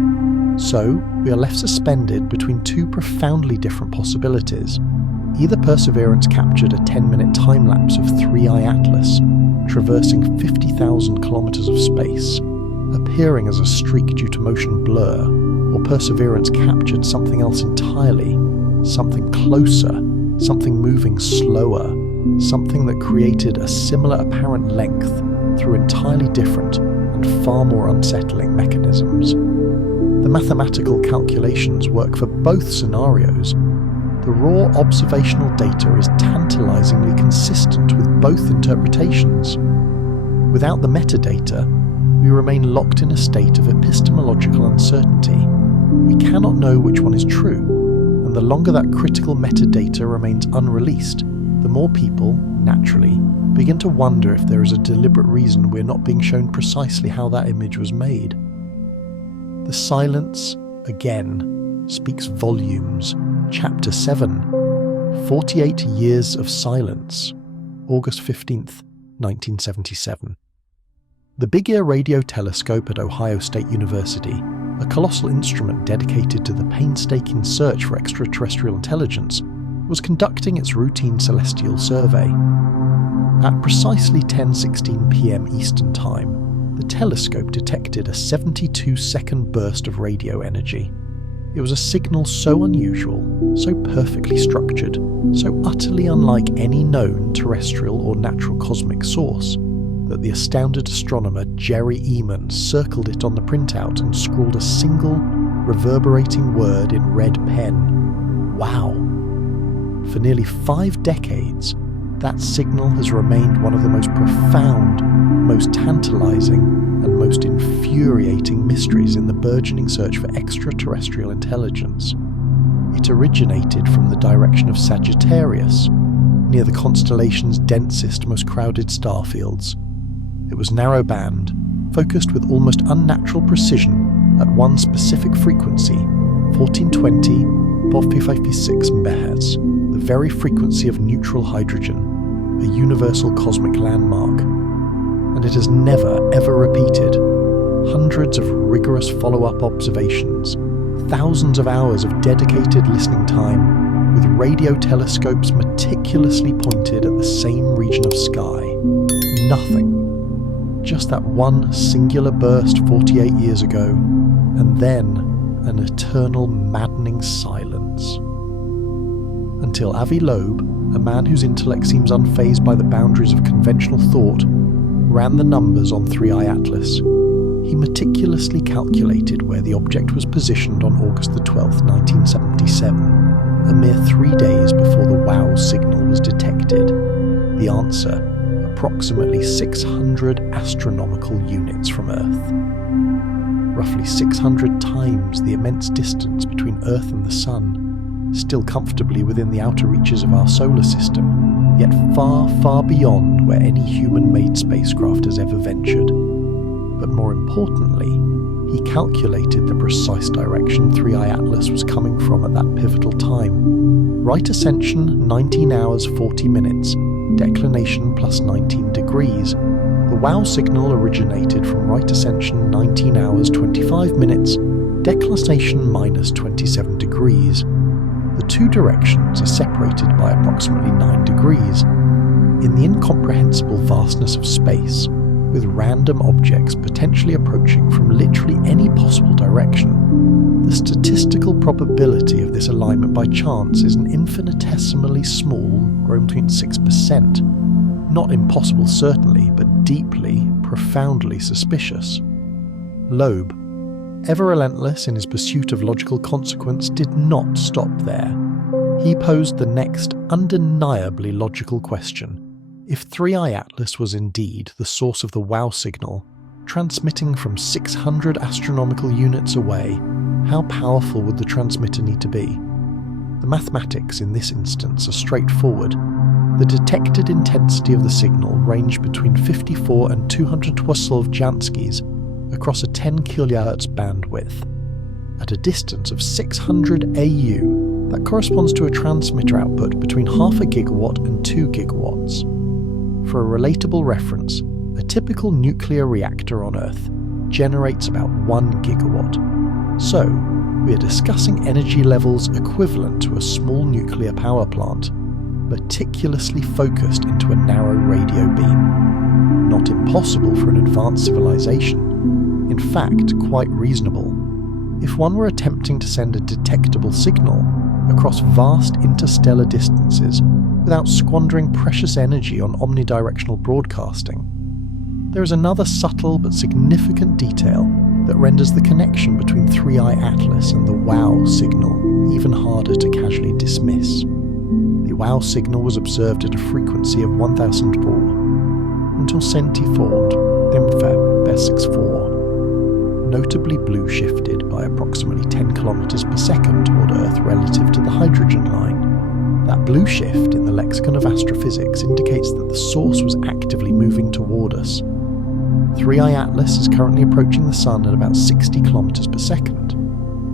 So, we are left suspended between two profoundly different possibilities. Either Perseverance captured a 10-minute time-lapse of 3I Atlas, traversing 50,000 kilometers of space, appearing as a streak due to motion blur, or Perseverance captured something else entirely, something closer, something moving slower, something that created a similar apparent length through entirely different and far more unsettling mechanisms. The mathematical calculations work for both scenarios. The the raw observational data is tantalizingly consistent with both interpretations. Without the metadata, we remain locked in a state of epistemological uncertainty. We cannot know which one is true, and the longer that critical metadata remains unreleased, the more people, naturally, begin to wonder if there is a deliberate reason we're not being shown precisely how that image was made. The silence, again, speaks volumes. Chapter 7, 48 Years of Silence, August 15th, 1977. The Big Ear Radio Telescope at Ohio State University, a colossal instrument dedicated to the painstaking search for extraterrestrial intelligence, was conducting its routine celestial survey. At precisely 10:16 p.m. Eastern Time, the telescope detected a 72-second burst of radio energy. It was a signal so unusual, so perfectly structured, so utterly unlike any known terrestrial or natural cosmic source, that the astounded astronomer Jerry Eman circled it on the printout and scrawled a single, reverberating word in red pen: wow. For nearly 5 decades, that signal has remained one of the most profound, most tantalizing, and most infuriating mysteries in the burgeoning search for extraterrestrial intelligence. It originated from the direction of Sagittarius, near the constellation's densest, most crowded starfields. It was narrow-band, focused with almost unnatural precision at one specific frequency, 1420 /556 MHz, the very frequency of neutral hydrogen, a universal cosmic landmark. And it has never, ever repeated. Hundreds of rigorous follow-up observations, thousands of hours of dedicated listening time, with radio telescopes meticulously pointed at the same region of sky. Nothing. Just that one singular burst 48 years ago, and then an eternal maddening silence. Until Avi Loeb, a man whose intellect seems unfazed by the boundaries of conventional thought, ran the numbers on 3i Atlas. He meticulously calculated where the object was positioned on August the 12th, 1977, a mere 3 days before the WOW signal was detected. The answer: approximately 600 astronomical units from Earth. Roughly 600 times the immense distance between Earth and the Sun, still comfortably within the outer reaches of our solar system, yet far, far beyond where any human-made spacecraft has ever ventured. But more importantly, he calculated the precise direction 3i Atlas was coming from at that pivotal time. Right ascension, 19 hours 40 minutes, declination plus 19 degrees. The WOW signal originated from right ascension, 19 hours 25 minutes, declination minus 27 degrees. The two directions are separated by approximately 9 degrees. In the incomprehensible vastness of space, with random objects potentially approaching from literally any possible direction, the statistical probability of this alignment by chance is an infinitesimally small 0.6%. Not impossible certainly, but deeply, profoundly suspicious. Loeb, ever relentless in his pursuit of logical consequence, did not stop there. He posed the next undeniably logical question. If 3i Atlas was indeed the source of the WOW signal, transmitting from 600 astronomical units away, how powerful would the transmitter need to be? The mathematics in this instance are straightforward. The detected intensity of the signal ranged between 54 and 212 Janskis across a 10 kHz bandwidth. At a distance of 600 AU, that corresponds to a transmitter output between 0.5 gigawatt and 2 gigawatts. For a relatable reference, a typical nuclear reactor on Earth generates about 1 gigawatt. So, we are discussing energy levels equivalent to a small nuclear power plant, meticulously focused into a narrow radio beam. Not impossible for an advanced civilization, in fact quite reasonable. If one were attempting to send a detectable signal across vast interstellar distances without squandering precious energy on omnidirectional broadcasting. There is another subtle but significant detail that renders the connection between 3i Atlas and the WOW signal even harder to casually dismiss. WOW signal was observed at a frequency of 1004, until Senti formed, Dimfeb B64, notably blue shifted by approximately 10 km per second toward Earth relative to the hydrogen line. That blue shift in the lexicon of astrophysics indicates that the source was actively moving toward us. 3I Atlas is currently approaching the Sun at about 60 km per second.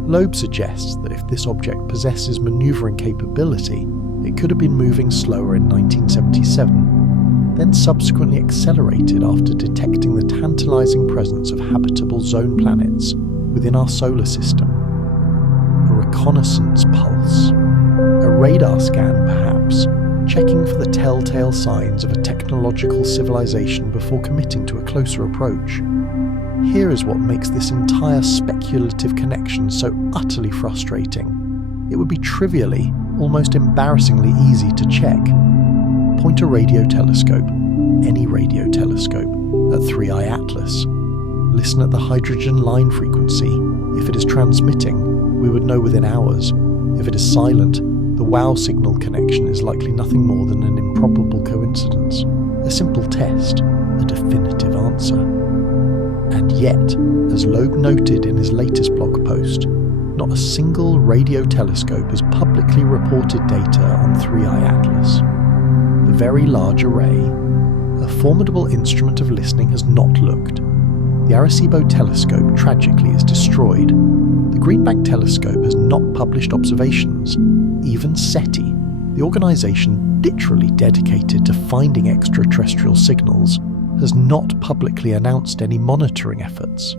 Loeb suggests that if this object possesses manoeuvring capability, it could have been moving slower in 1977, then subsequently accelerated after detecting the tantalizing presence of habitable zone planets within our solar system. A reconnaissance pulse, a radar scan perhaps, checking for the telltale signs of a technological civilization before committing to a closer approach. Here is what makes this entire speculative connection so utterly frustrating. It would be trivially, almost embarrassingly easy to check. Point a radio telescope, any radio telescope, at 3I Atlas. Listen at the hydrogen line frequency. If it is transmitting, we would know within hours. If it is silent, the WOW signal connection is likely nothing more than an improbable coincidence. A simple test, a definitive answer. And yet, as Loeb noted in his latest blog post, not a single radio telescope has publicly reported data on 3I Atlas. The Very Large Array, a formidable instrument of listening, has not looked. The Arecibo telescope tragically is destroyed. The Green Bank telescope has not published observations. Even SETI, the organisation literally dedicated to finding extraterrestrial signals, has not publicly announced any monitoring efforts.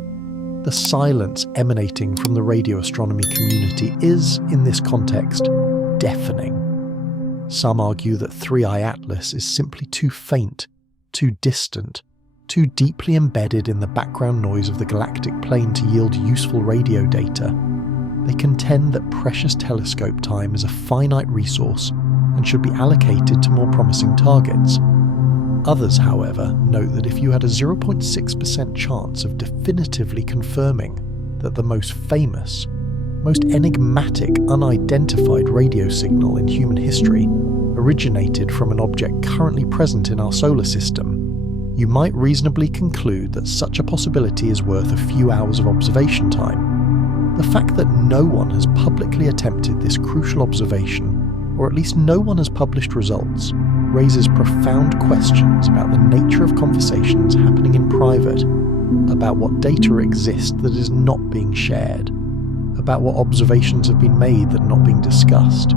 The silence emanating from the radio astronomy community is, in this context, deafening. Some argue that 3I Atlas is simply too faint, too distant, too deeply embedded in the background noise of the galactic plane to yield useful radio data. They contend that precious telescope time is a finite resource and should be allocated to more promising targets. Others, however, note that if you had a 0.6% chance of definitively confirming that the most famous, most enigmatic unidentified radio signal in human history originated from an object currently present in our solar system, you might reasonably conclude that such a possibility is worth a few hours of observation time. The fact that no one has publicly attempted this crucial observation, or at least no one has published results, raises profound questions about the nature of conversations happening in private, about what data exists that is not being shared, about what observations have been made that are not being discussed.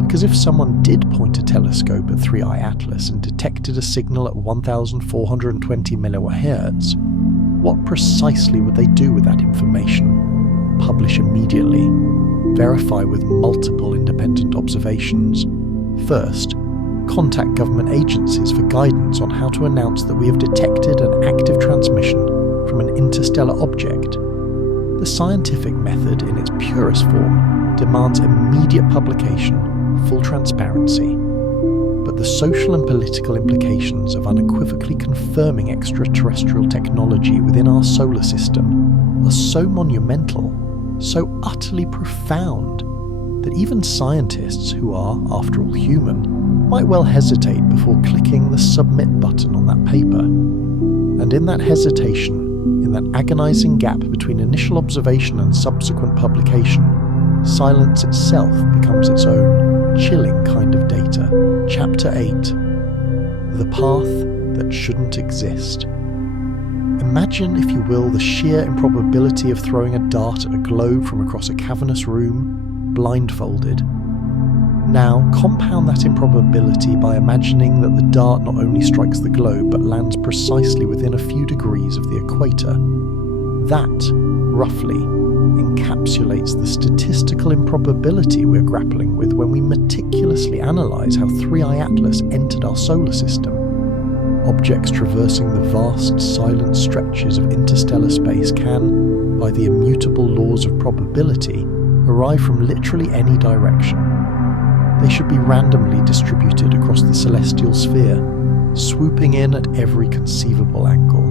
Because if someone did point a telescope at 3I Atlas and detected a signal at 1420 MHz, what precisely would they do with that information? Publish immediately? Verify with multiple independent observations? First, contact government agencies for guidance on how to announce that we have detected an active transmission from an interstellar object. The scientific method in its purest form demands immediate publication, full transparency. But the social and political implications of unequivocally confirming extraterrestrial technology within our solar system are so monumental, so utterly profound, that even scientists who are, after all, human, might well hesitate before clicking the submit button on that paper. And in that hesitation, in that agonizing gap between initial observation and subsequent publication, silence itself becomes its own chilling kind of data. Chapter 8. The Path That Shouldn't Exist. Imagine, if you will, the sheer improbability of throwing a dart at a globe from across a cavernous room, blindfolded. Now, compound that improbability by imagining that the dart not only strikes the globe but lands precisely within a few degrees of the equator. That, roughly, encapsulates the statistical improbability we're grappling with when we meticulously analyse how 3I Atlas entered our solar system. Objects traversing the vast, silent stretches of interstellar space can, by the immutable laws of probability, arrive from literally any direction. They should be randomly distributed across the celestial sphere, swooping in at every conceivable angle.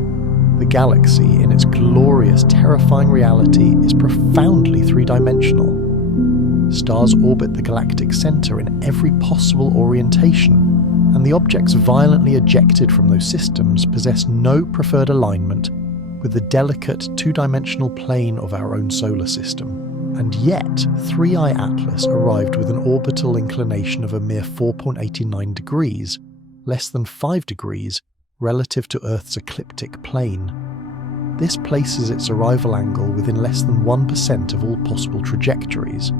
The galaxy, in its glorious, terrifying reality, is profoundly three-dimensional. Stars orbit the galactic centre in every possible orientation, and the objects violently ejected from those systems possess no preferred alignment with the delicate two-dimensional plane of our own solar system. And yet, 3I Atlas arrived with an orbital inclination of a mere 4.89 degrees, less than 5 degrees, relative to Earth's ecliptic plane. This places its arrival angle within less than 1% of all possible trajectories.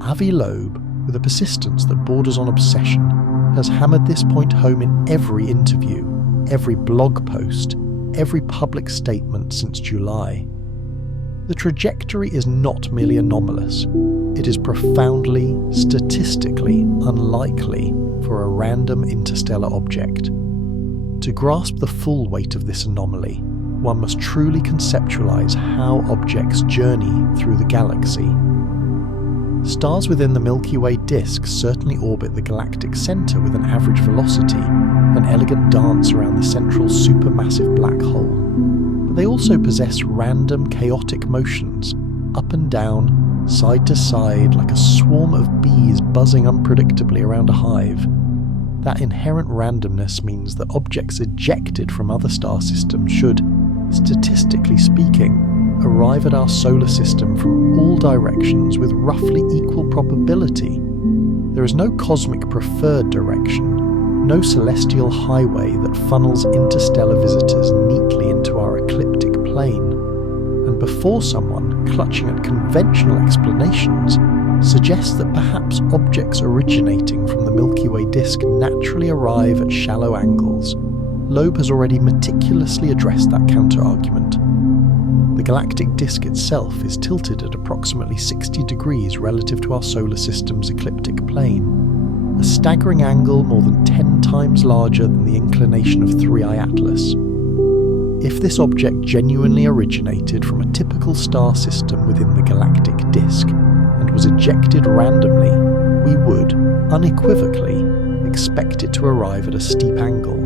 Avi Loeb, with a persistence that borders on obsession, has hammered this point home in every interview, every blog post, every public statement since July. The trajectory is not merely anomalous, it is profoundly, statistically unlikely for a random interstellar object. To grasp the full weight of this anomaly, one must truly conceptualize how objects journey through the galaxy. Stars within the Milky Way disk certainly orbit the galactic centre with an average velocity, an elegant dance around the central supermassive black hole. But they also possess random, chaotic motions, up and down, side to side, like a swarm of bees buzzing unpredictably around a hive. That inherent randomness means that objects ejected from other star systems should, statistically speaking, arrive at our solar system from all directions with roughly equal probability. There is no cosmic preferred direction, no celestial highway that funnels interstellar visitors neatly into our ecliptic plane. And before someone, clutching at conventional explanations, suggests that perhaps objects originating from the Milky Way disk naturally arrive at shallow angles, Loeb has already meticulously addressed that counter-argument. The galactic disk itself is tilted at approximately 60 degrees relative to our solar system's ecliptic plane, a staggering angle more than 10 times larger than the inclination of 3I Atlas. If this object genuinely originated from a typical star system within the galactic disk and was ejected randomly, we would, unequivocally, expect it to arrive at a steep angle,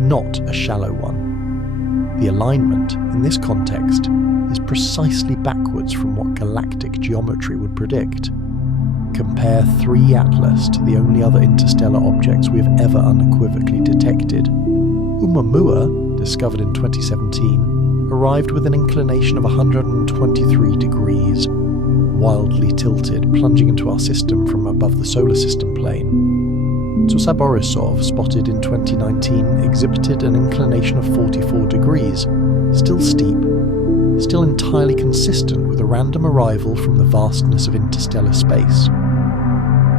not a shallow one. The alignment, in this context, is precisely backwards from what galactic geometry would predict. Compare 3 Atlas to the only other interstellar objects we have ever unequivocally detected. Oumuamua, discovered in 2017, arrived with an inclination of 123 degrees, wildly tilted, plunging into our system from above the solar system plane. Tsusa-Borisov, spotted in 2019, exhibited an inclination of 44 degrees, still steep, still entirely consistent with a random arrival from the vastness of interstellar space.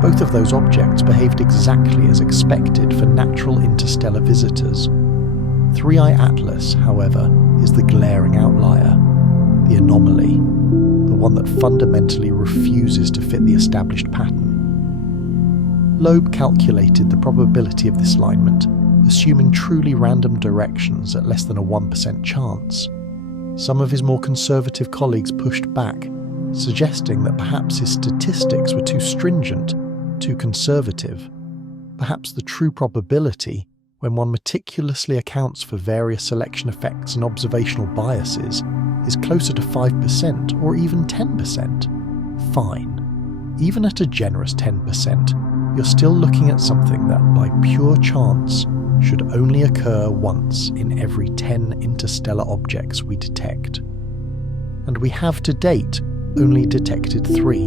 Both of those objects behaved exactly as expected for natural interstellar visitors. 3I Atlas, however, is the glaring outlier, the anomaly, the one that fundamentally refuses to fit the established pattern. Loeb calculated the probability of this alignment, assuming truly random directions at less than a 1% chance. Some of his more conservative colleagues pushed back, suggesting that perhaps his statistics were too stringent, too conservative. Perhaps the true probability, when one meticulously accounts for various selection effects and observational biases, is closer to 5% or even 10%. Fine. Even at a generous 10%, you're still looking at something that, by pure chance, should only occur once in every 10 interstellar objects we detect. And we have to date only detected 3.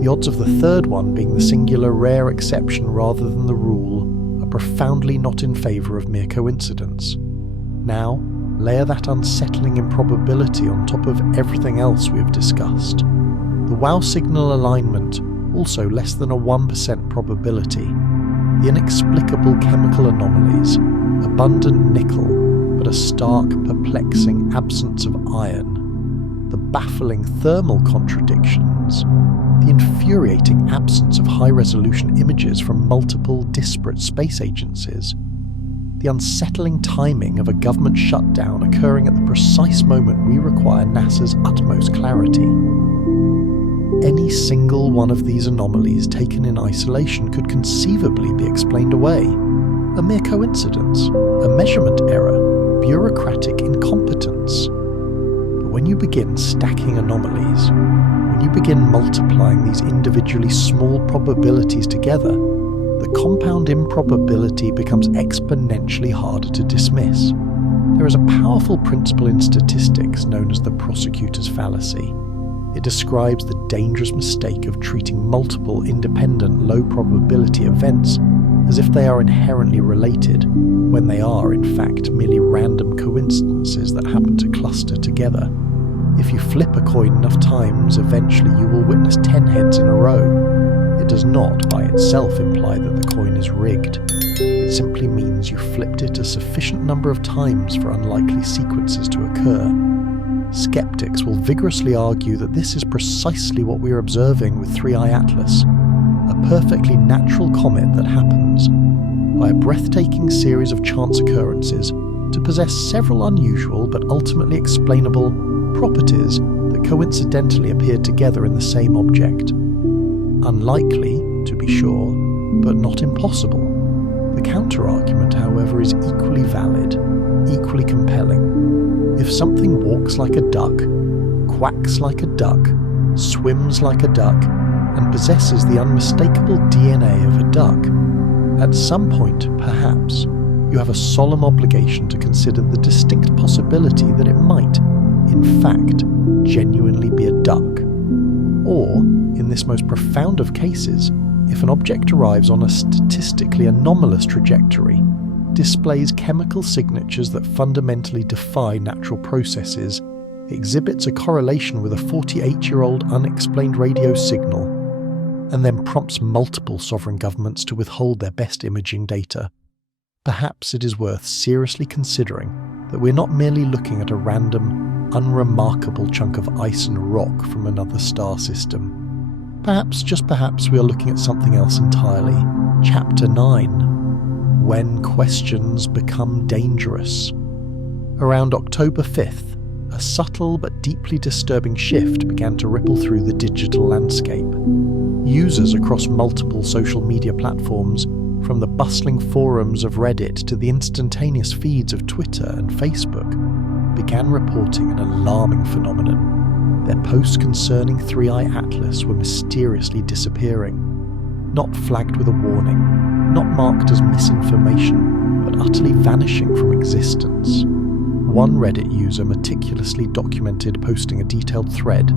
The odds of the third one being the singular rare exception rather than the rule are profoundly not in favour of mere coincidence. Now, layer that unsettling improbability on top of everything else we have discussed. The WOW signal alignment, also less than a 1% probability. The inexplicable chemical anomalies, abundant nickel, but a stark, perplexing absence of iron. The baffling thermal contradictions. The infuriating absence of high-resolution images from multiple disparate space agencies. The unsettling timing of a government shutdown occurring at the precise moment we require NASA's utmost clarity. Any single one of these anomalies taken in isolation could conceivably be explained away. A mere coincidence, a measurement error, bureaucratic incompetence. But when you begin stacking anomalies, when you begin multiplying these individually small probabilities together, the compound improbability becomes exponentially harder to dismiss. There is a powerful principle in statistics known as the prosecutor's fallacy. It describes the dangerous mistake of treating multiple independent low-probability events as if they are inherently related, when they are in fact merely random coincidences that happen to cluster together. If you flip a coin enough times, eventually you will witness 10 heads in a row. It does not by itself imply that the coin is rigged. It simply means you flipped it a sufficient number of times for unlikely sequences to occur. Skeptics will vigorously argue that this is precisely what we are observing with 3I Atlas, a perfectly natural comet that happens, by a breathtaking series of chance occurrences, to possess several unusual but ultimately explainable properties that coincidentally appeared together in the same object. Unlikely, to be sure, but not impossible. The counter-argument, however, is equally valid, equally compelling. If something walks like a duck, quacks like a duck, swims like a duck, and possesses the unmistakable DNA of a duck, at some point, perhaps, you have a solemn obligation to consider the distinct possibility that it might, in fact, genuinely be a duck. Or, in this most profound of cases, if an object arrives on a statistically anomalous trajectory, displays chemical signatures that fundamentally defy natural processes, exhibits a correlation with a 48-year-old unexplained radio signal, and then prompts multiple sovereign governments to withhold their best imaging data, perhaps it is worth seriously considering that we're not merely looking at a random, unremarkable chunk of ice and rock from another star system. Perhaps, just perhaps, we are looking at something else entirely. Chapter 9. When Questions Become Dangerous. Around October 5th, a subtle but deeply disturbing shift began to ripple through the digital landscape. Users across multiple social media platforms, from the bustling forums of Reddit to the instantaneous feeds of Twitter and Facebook, began reporting an alarming phenomenon. Their posts concerning 3I Atlas were mysteriously disappearing, not flagged with a warning, not marked as misinformation, but utterly vanishing from existence. One Reddit user meticulously documented posting a detailed thread,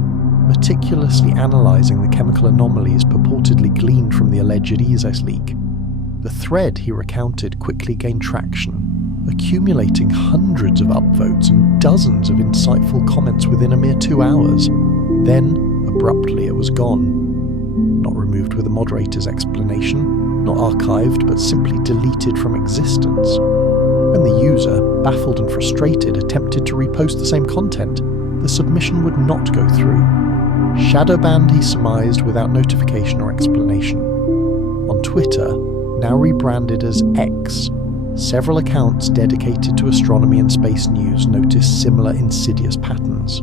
meticulously analysing the chemical anomalies purportedly gleaned from the alleged ESAS leak. The thread, he recounted, quickly gained traction, accumulating hundreds of upvotes and dozens of insightful comments within a mere 2 hours. Then, abruptly, it was gone. Not removed with a moderator's explanation, not archived, but simply deleted from existence. When the user, baffled and frustrated, attempted to repost the same content, the submission would not go through. Shadowbanned, he surmised, without notification or explanation. On Twitter, now rebranded as X, several accounts dedicated to astronomy and space news noticed similar insidious patterns.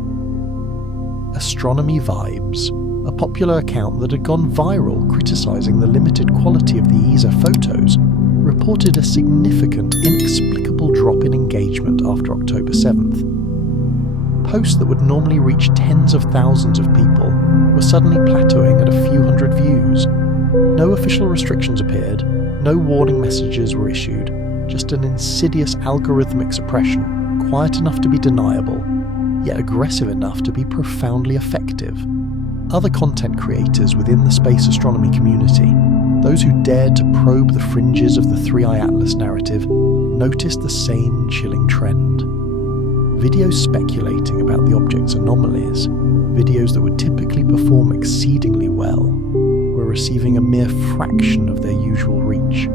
Astronomy Vibes, a popular account that had gone viral criticising the limited quality of the ESA photos, reported a significant, inexplicable drop in engagement after October 7th. Posts that would normally reach tens of thousands of people were suddenly plateauing at a few hundred views. No official restrictions appeared, no warning messages were issued, just an insidious algorithmic suppression, quiet enough to be deniable, yet aggressive enough to be profoundly effective. Other content creators within the space astronomy community, those who dared to probe the fringes of the 3I Atlas narrative, noticed the same chilling trend. Videos speculating about the object's anomalies, videos that would typically perform exceedingly well, were receiving a mere fraction of their usual reach.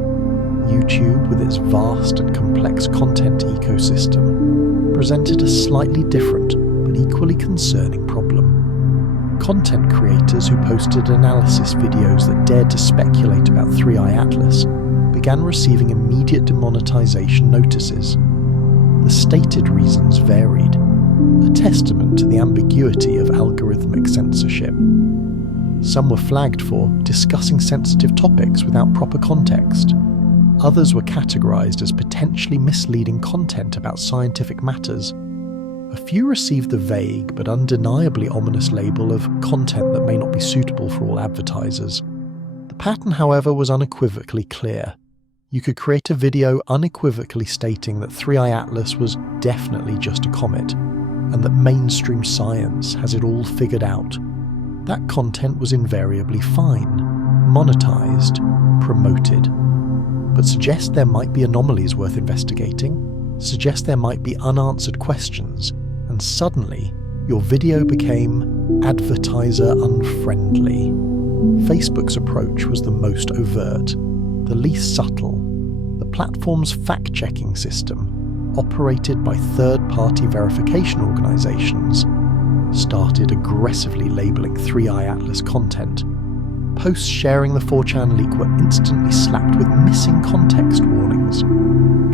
YouTube, with its vast and complex content ecosystem, presented a slightly different but equally concerning problem. Content creators who posted analysis videos that dared to speculate about 3I Atlas began receiving immediate demonetization notices. The stated reasons varied, a testament to the ambiguity of algorithmic censorship. Some were flagged for discussing sensitive topics without proper context. Others were categorized as potentially misleading content about scientific matters. A few received the vague but undeniably ominous label of content that may not be suitable for all advertisers. The pattern, however, was unequivocally clear. You could create a video unequivocally stating that 3i Atlas was definitely just a comet, and that mainstream science has it all figured out. That content was invariably fine, monetized, promoted. But suggest there might be anomalies worth investigating, suggest there might be unanswered questions, and suddenly your video became advertiser unfriendly. Facebook's approach was the most overt, the least subtle. The platform's fact-checking system, operated by third-party verification organizations, started aggressively labeling 3i Atlas content. Posts sharing the 4chan leak were instantly slapped with missing context warnings.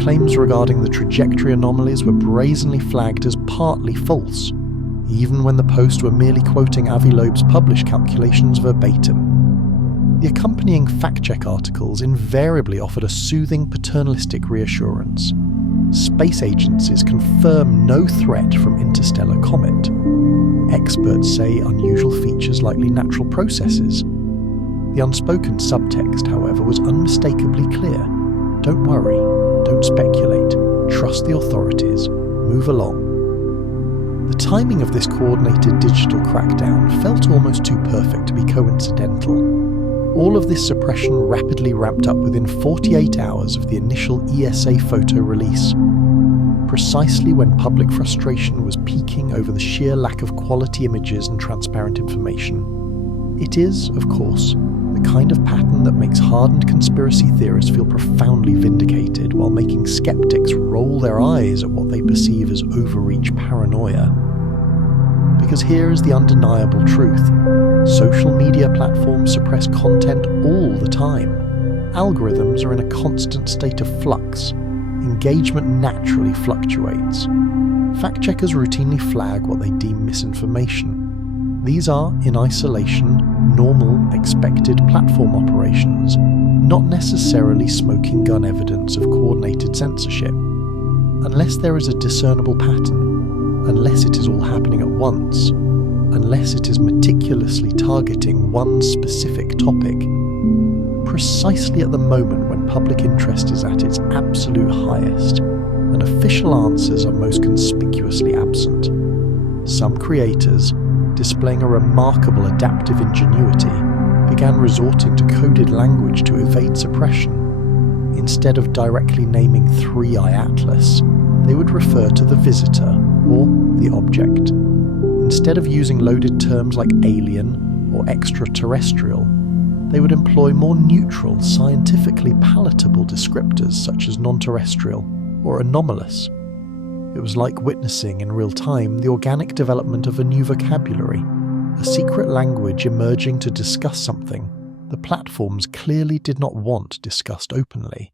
Claims regarding the trajectory anomalies were brazenly flagged as partly false, even when the posts were merely quoting Avi Loeb's published calculations verbatim. The accompanying fact-check articles invariably offered a soothing paternalistic reassurance. Space agencies confirm no threat from interstellar comet. Experts say unusual features likely natural processes. The unspoken subtext, however, was unmistakably clear. Don't worry, don't speculate, trust the authorities, move along. The timing of this coordinated digital crackdown felt almost too perfect to be coincidental. All of this suppression rapidly ramped up within 48 hours of the initial ESA photo release, precisely when public frustration was peaking over the sheer lack of quality images and transparent information. It is, of course, the kind of pattern that makes hardened conspiracy theorists feel profoundly vindicated while making skeptics roll their eyes at what they perceive as overreach paranoia. Because here is the undeniable truth. Social media platforms suppress content all the time. Algorithms are in a constant state of flux. Engagement naturally fluctuates. Fact-checkers routinely flag what they deem misinformation. These are, in isolation, normal, expected platform operations, not necessarily smoking gun evidence of coordinated censorship. Unless there is a discernible pattern, unless it is all happening at once, unless it is meticulously targeting one specific topic, precisely at the moment when public interest is at its absolute highest, and official answers are most conspicuously absent, some creators, displaying a remarkable adaptive ingenuity, began resorting to coded language to evade suppression. Instead of directly naming 3i Atlas, they would refer to the visitor, or the object. Instead of using loaded terms like alien or extraterrestrial, they would employ more neutral, scientifically palatable descriptors such as non-terrestrial or anomalous. It was like witnessing in real time the organic development of a new vocabulary, a secret language emerging to discuss something the platforms clearly did not want discussed openly.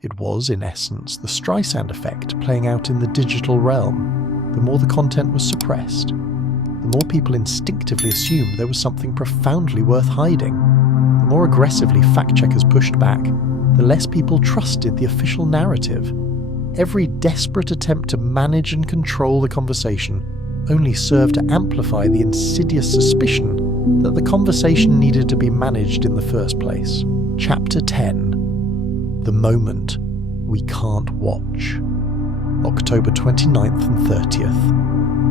It was, in essence, the Streisand effect playing out in the digital realm. The more the content was suppressed, the more people instinctively assumed there was something profoundly worth hiding. The more aggressively fact-checkers pushed back, the less people trusted the official narrative. Every desperate attempt to manage and control the conversation only served to amplify the insidious suspicion that the conversation needed to be managed in the first place. Chapter 10. The Moment We Can't Watch. October 29th and 30th.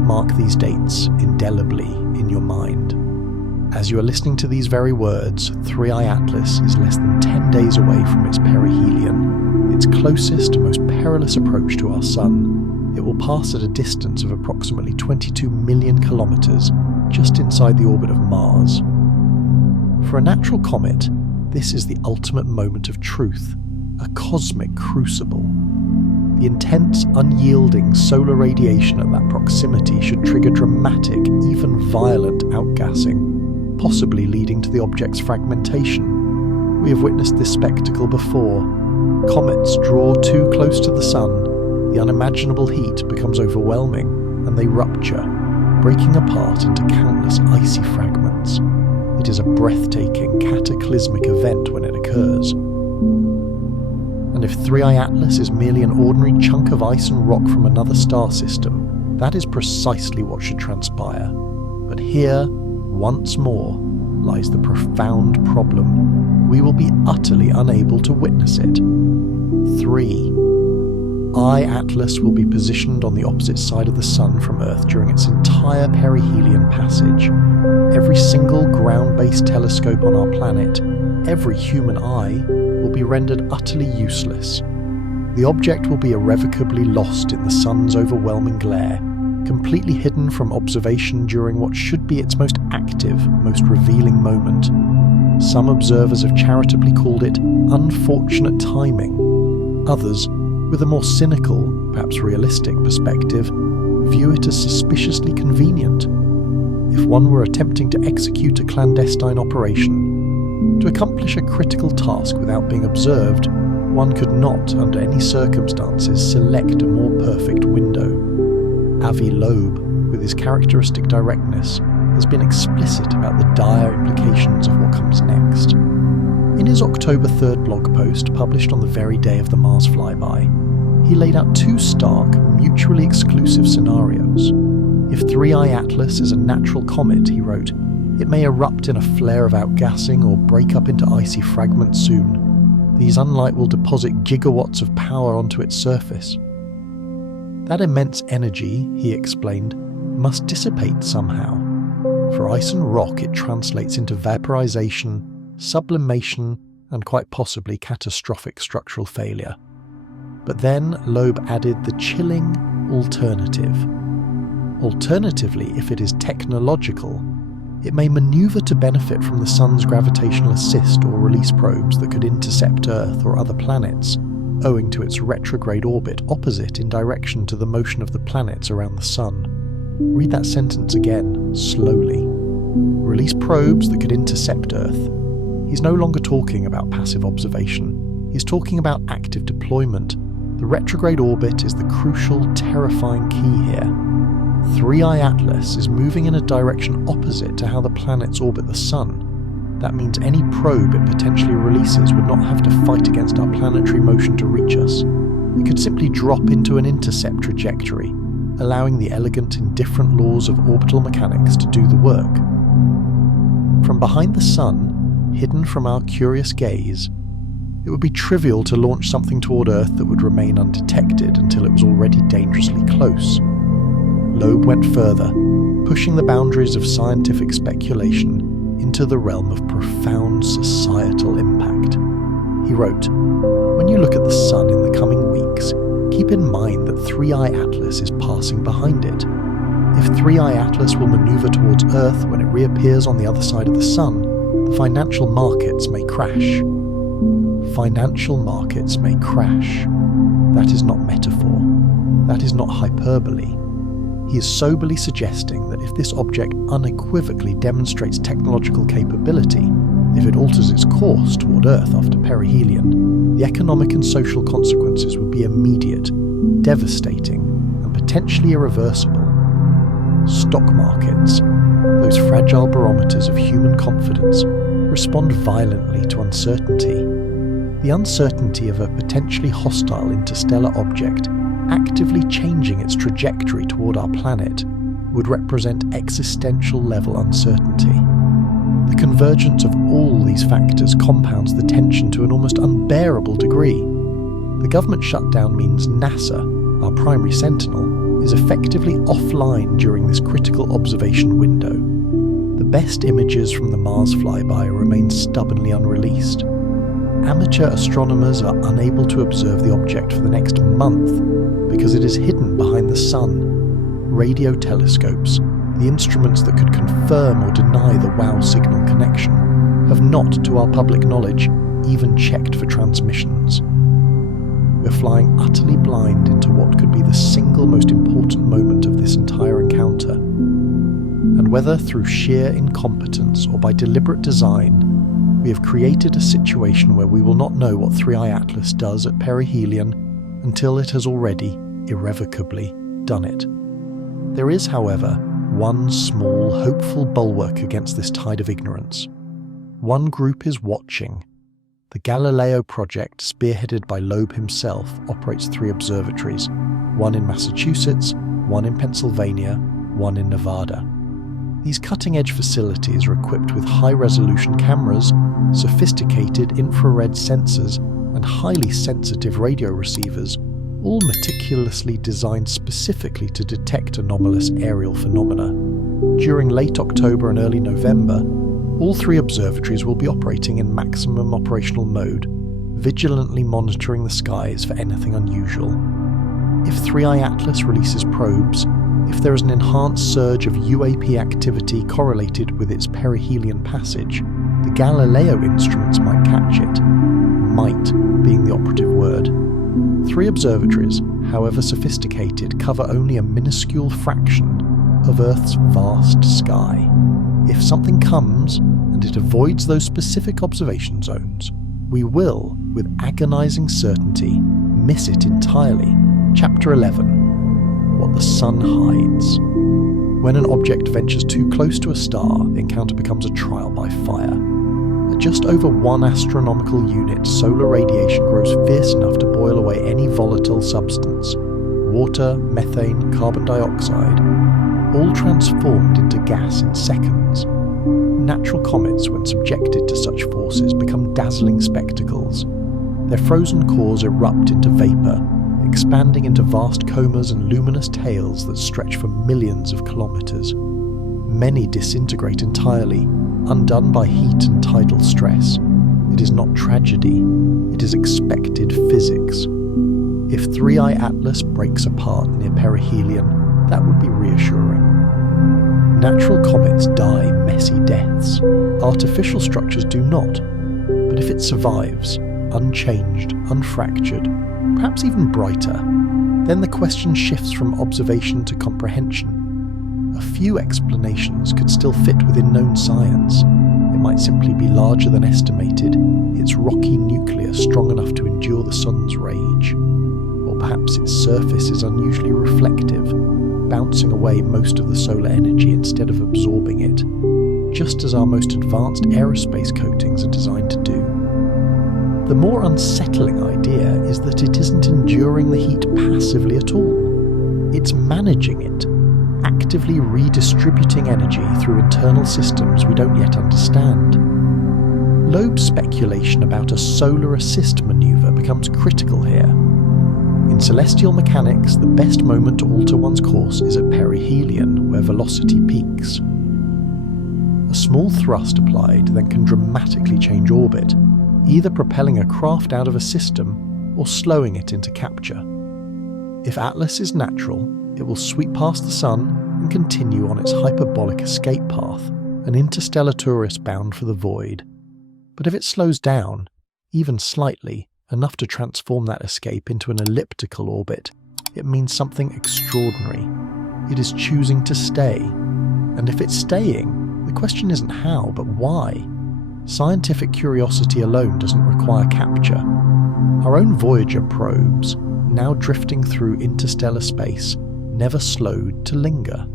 Mark these dates indelibly in your mind. As you are listening to these very words, 3i Atlas is less than 10 days away from its perihelion, its closest, most perilous approach to our Sun. It will pass at a distance of approximately 22 million kilometers, just inside the orbit of Mars. For a natural comet, this is the ultimate moment of truth, a cosmic crucible. The intense, unyielding solar radiation at that proximity should trigger dramatic, even violent outgassing, possibly leading to the object's fragmentation. We have witnessed this spectacle before. Comets draw too close to the Sun, the unimaginable heat becomes overwhelming, and they rupture, breaking apart into countless icy fragments. It is a breathtaking, cataclysmic event when it occurs. And if 3i Atlas is merely an ordinary chunk of ice and rock from another star system, That is precisely what should transpire. But here, once more, lies the profound problem. We will be utterly unable to witness it. 3. I-Atlas will be positioned on the opposite side of the Sun from Earth during its entire perihelion passage. Every single ground-based telescope on our planet, every human eye, will be rendered utterly useless. The object will be irrevocably lost in the Sun's overwhelming glare, completely hidden from observation during what should be its most active, most revealing moment. Some observers have charitably called it unfortunate timing. Others, with a more cynical, perhaps realistic perspective, view it as suspiciously convenient. If one were attempting to execute a clandestine operation, to accomplish a critical task without being observed, one could not, under any circumstances, select a more perfect window. Avi Loeb, with his characteristic directness, has been explicit about the dire implications of what comes next. In his October 3rd blog post, published on the very day of the Mars flyby, he laid out 2 stark, mutually exclusive scenarios. If 3I Atlas is a natural comet, he wrote, it may erupt in a flare of outgassing or break up into icy fragments soon. These unlight will deposit gigawatts of power onto its surface. That immense energy, he explained, must dissipate somehow. For ice and rock, it translates into vaporization, sublimation, and quite possibly catastrophic structural failure. But then Loeb added the chilling alternative. Alternatively, if it is technological, it may maneuver to benefit from the Sun's gravitational assist or release probes that could intercept Earth or other planets, owing to its retrograde orbit opposite in direction to the motion of the planets around the Sun. Read that sentence again, slowly. Release probes that could intercept Earth. He's no longer talking about passive observation. He's talking about active deployment. The retrograde orbit is the crucial, terrifying key here. 3I Atlas is moving in a direction opposite to how the planets orbit the Sun. That means any probe it potentially releases would not have to fight against our planetary motion to reach us. It could simply drop into an intercept trajectory, allowing the elegant, indifferent laws of orbital mechanics to do the work. From behind the Sun, hidden from our curious gaze, it would be trivial to launch something toward Earth that would remain undetected until it was already dangerously close. Loeb went further, pushing the boundaries of scientific speculation into the realm of profound societal impact. He wrote, when you look at the Sun in the coming weeks, keep in mind that 3I Atlas is passing behind it. If 3I Atlas will maneuver towards Earth when it reappears on the other side of the Sun, the financial markets may crash. Financial markets may crash. That is not metaphor. That is not hyperbole. He is soberly suggesting that if this object unequivocally demonstrates technological capability, if it alters its course toward Earth after perihelion, the economic and social consequences would be immediate, devastating, and potentially irreversible. Stock markets, those fragile barometers of human confidence, respond violently to uncertainty. The uncertainty of a potentially hostile interstellar object actively changing its trajectory toward our planet would represent existential-level uncertainty. The convergence of all these factors compounds the tension to an almost unbearable degree. The government shutdown means NASA, our primary sentinel, is effectively offline during this critical observation window. The best images from the Mars flyby remain stubbornly unreleased. Amateur astronomers are unable to observe the object for the next month because it is hidden behind the Sun. Radio telescopes, the instruments that could confirm or deny the WOW signal connection, have not, to our public knowledge, even checked for transmissions. We're flying utterly blind into what could be the single most important moment of this entire encounter. And whether through sheer incompetence or by deliberate design, we have created a situation where we will not know what 3I Atlas does at perihelion until it has already, irrevocably, done it. There is, however, one small, hopeful bulwark against this tide of ignorance. One group is watching. The Galileo project, spearheaded by Loeb himself, operates 3 observatories, one in Massachusetts, one in Pennsylvania, one in Nevada. These cutting-edge facilities are equipped with high-resolution cameras, sophisticated infrared sensors, and highly sensitive radio receivers, all meticulously designed specifically to detect anomalous aerial phenomena. During late October and early November, all three observatories will be operating in maximum operational mode, vigilantly monitoring the skies for anything unusual. If 3i Atlas releases probes, if there is an enhanced surge of UAP activity correlated with its perihelion passage, the Galileo instruments might catch it. Might being the operative word. 3 observatories, however sophisticated, cover only a minuscule fraction of Earth's vast sky. If something comes, and it avoids those specific observation zones, we will, with agonizing certainty, miss it entirely. Chapter 11. What the Sun Hides. When an object ventures too close to a star, the encounter becomes a trial by fire. At just over 1 astronomical unit, solar radiation grows fierce enough to boil away any volatile substance. Water, methane, carbon dioxide, all transformed into gas in seconds. Natural comets, when subjected to such forces, become dazzling spectacles. Their frozen cores erupt into vapour, expanding into vast comas and luminous tails that stretch for millions of kilometres. Many disintegrate entirely, undone by heat and tidal stress. It is not tragedy, it is expected physics. If 3i Atlas breaks apart near perihelion, that would be reassuring. Natural comets die messy deaths. Artificial structures do not. But if it survives, unchanged, unfractured, perhaps even brighter, then the question shifts from observation to comprehension. A few explanations could still fit within known science. It might simply be larger than estimated, its rocky nucleus strong enough to endure the sun's rage. Or perhaps its surface is unusually reflective, bouncing away most of the solar energy instead of absorbing it, just as our most advanced aerospace coatings are designed to do. The more unsettling idea is that it isn't enduring the heat passively at all. It's managing it, actively redistributing energy through internal systems we don't yet understand. Loeb's speculation about a solar assist maneuver becomes critical here. In celestial mechanics, the best moment to alter one's course is at perihelion, where velocity peaks. A small thrust applied then can dramatically change orbit, either propelling a craft out of a system or slowing it into capture. If Atlas is natural, it will sweep past the Sun and continue on its hyperbolic escape path, an interstellar tourist bound for the void. But if it slows down, even slightly, enough to transform that escape into an elliptical orbit, it means something extraordinary. It is choosing to stay. And if it's staying, the question isn't how, but why. Scientific curiosity alone doesn't require capture. Our own Voyager probes, now drifting through interstellar space, never slowed to linger.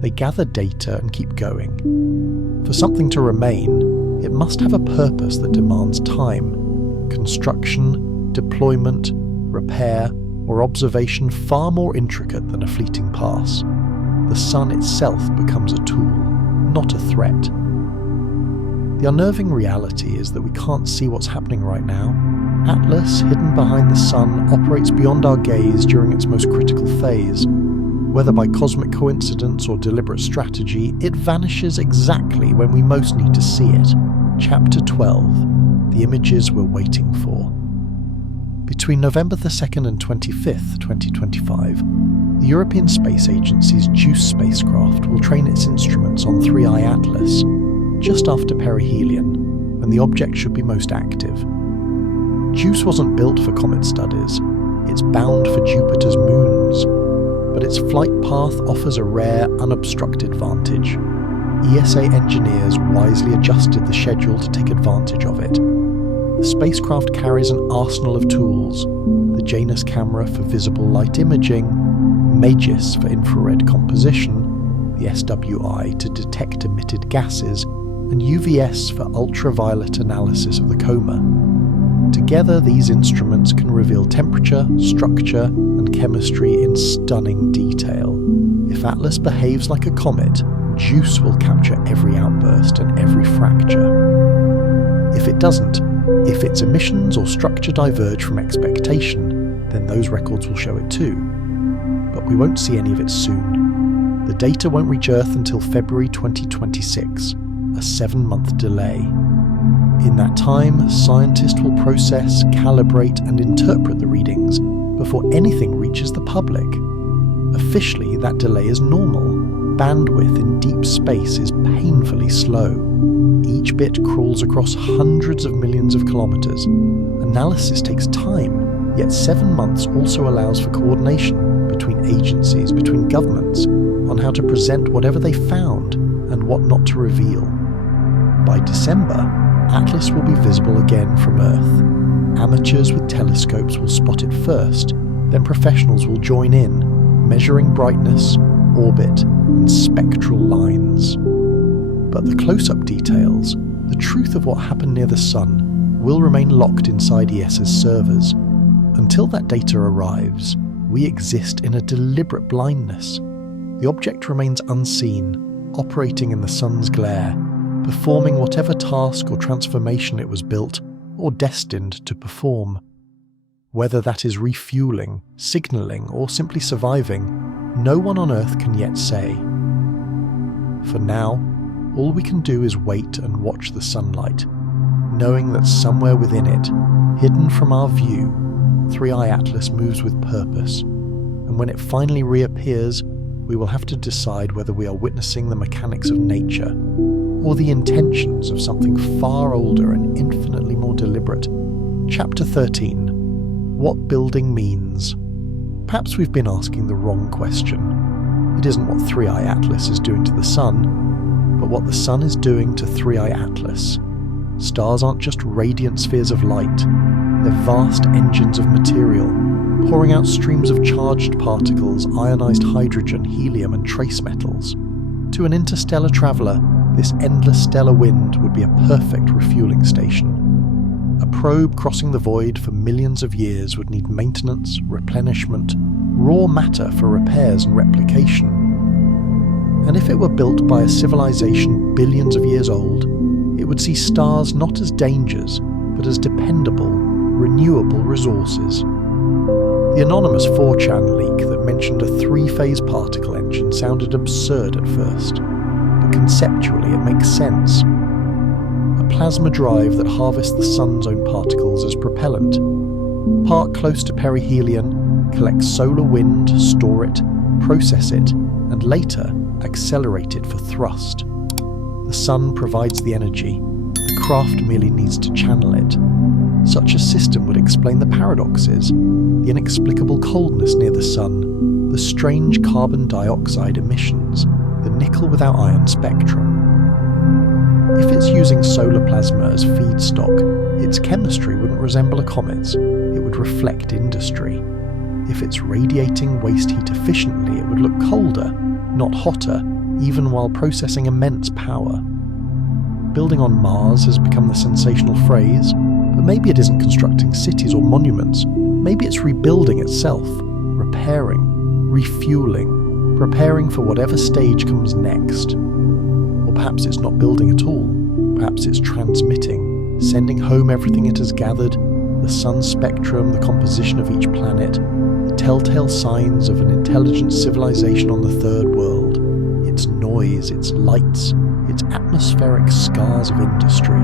They gather data and keep going. For something to remain, it must have a purpose that demands time. Construction, deployment, repair, or observation far more intricate than a fleeting pass. The Sun itself becomes a tool, not a threat. The unnerving reality is that we can't see what's happening right now. Atlas, hidden behind the Sun, operates beyond our gaze during its most critical phase. Whether by cosmic coincidence or deliberate strategy, it vanishes exactly when we most need to see it. Chapter 12. The images we're waiting for. Between November the 2nd and 25th, 2025, the European Space Agency's JWST spacecraft will train its instruments on 3i Atlas, just after perihelion, when the object should be most active. JWST wasn't built for comet studies, it's bound for Jupiter's moons, but its flight path offers a rare, unobstructed vantage. ESA engineers wisely adjusted the schedule to take advantage of it. The spacecraft carries an arsenal of tools: the Janus camera for visible light imaging, MAGIS for infrared composition, the SWI to detect emitted gases, and UVS for ultraviolet analysis of the coma. To Together, these instruments can reveal temperature, structure, and chemistry in stunning detail. If Atlas behaves like a comet, JWST will capture every outburst and every fracture. If it doesn't, if its emissions or structure diverge from expectation, then those records will show it too. But we won't see any of it soon. The data won't reach Earth until February 2026, a 7-month delay. In that time, scientists will process, calibrate, and interpret the readings before anything reaches the public. Officially, that delay is normal. Bandwidth in deep space is painfully slow. Each bit crawls across hundreds of millions of kilometers. Analysis takes time, yet 7 months also allows for coordination between agencies, between governments, on how to present whatever they found and what not to reveal. By December, Atlas will be visible again from Earth. Amateurs with telescopes will spot it first, then professionals will join in, measuring brightness, orbit, and spectral lines. But the close-up details, the truth of what happened near the Sun, will remain locked inside ESA's servers. Until that data arrives, we exist in a deliberate blindness. The object remains unseen, operating in the Sun's glare, performing whatever task or transformation it was built or destined to perform. Whether that is refueling, signalling, or simply surviving, no one on Earth can yet say. For now, all we can do is wait and watch the sunlight, knowing that somewhere within it, hidden from our view, 3i Atlas moves with purpose, and when it finally reappears, we will have to decide whether we are witnessing the mechanics of nature or the intentions of something far older and infinitely more deliberate. Chapter 13. What building means. Perhaps we've been asking the wrong question. It isn't what 3i Atlas is doing to the Sun, but what the Sun is doing to 3i Atlas. Stars aren't just radiant spheres of light, they're vast engines of material, pouring out streams of charged particles, ionized hydrogen, helium, and trace metals. To an interstellar traveller, this endless stellar wind would be a perfect refueling station. A probe crossing the void for millions of years would need maintenance, replenishment, raw matter for repairs and replication. And if it were built by a civilization billions of years old, it would see stars not as dangers, but as dependable, renewable resources. The anonymous 4chan leak that mentioned a 3-phase particle engine sounded absurd at first, but conceptually it makes sense. A plasma drive that harvests the Sun's own particles as propellant. Park close to perihelion, collect solar wind, store it, process it, and later accelerate it for thrust. The Sun provides the energy, the craft merely needs to channel it. Such a system would explain the paradoxes, the inexplicable coldness near the Sun, the strange carbon dioxide emissions, the nickel without iron spectrum. If it's using solar plasma as feedstock, its chemistry wouldn't resemble a comet's, it would reflect industry. If it's radiating waste heat efficiently, it would look colder, not hotter, even while processing immense power. Building on Mars has become the sensational phrase, but maybe it isn't constructing cities or monuments. Maybe it's rebuilding itself, repairing, refueling, preparing for whatever stage comes next. Or perhaps it's not building at all. Perhaps it's transmitting, sending home everything it has gathered, the Sun's spectrum, the composition of each planet, the telltale signs of an intelligent civilization on the third world, its noise, its lights, its atmospheric scars of industry.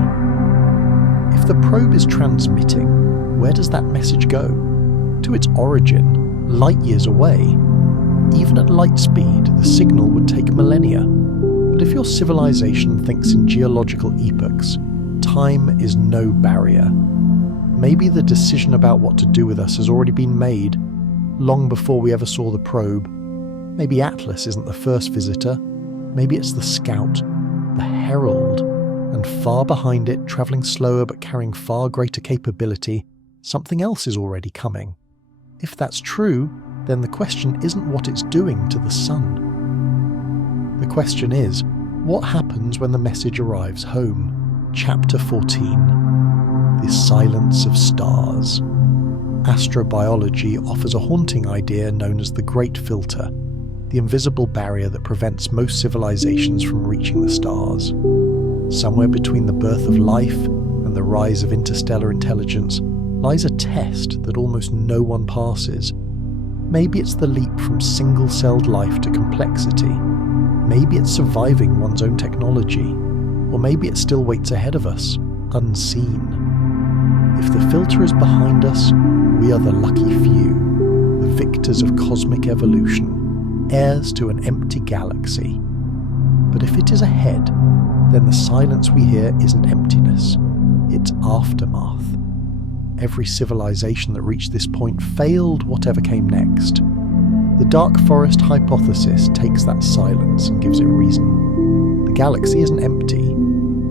If the probe is transmitting, where does that message go? To its origin, light years away. Even at light speed, the signal would take millennia. But if your civilization thinks in geological epochs, time is no barrier. Maybe the decision about what to do with us has already been made, long before we ever saw the probe. Maybe Atlas isn't the first visitor. Maybe it's the scout, the herald, and far behind it, travelling slower but carrying far greater capability, something else is already coming. If that's true, then the question isn't what it's doing to the Sun. The question is, what happens when the message arrives home? Chapter 14. The Silence of Stars. Astrobiology offers a haunting idea known as the Great Filter, the invisible barrier that prevents most civilizations from reaching the stars. Somewhere between the birth of life and the rise of interstellar intelligence lies a test that almost no one passes. Maybe it's the leap from single-celled life to complexity. Maybe it's surviving one's own technology. Or maybe it still waits ahead of us, unseen. If the filter is behind us, we are the lucky few, the victors of cosmic evolution, heirs to an empty galaxy. But if it is ahead, then the silence we hear isn't emptiness, it's aftermath. Every civilization that reached this point failed whatever came next. The dark forest hypothesis takes that silence and gives it reason. The galaxy isn't empty,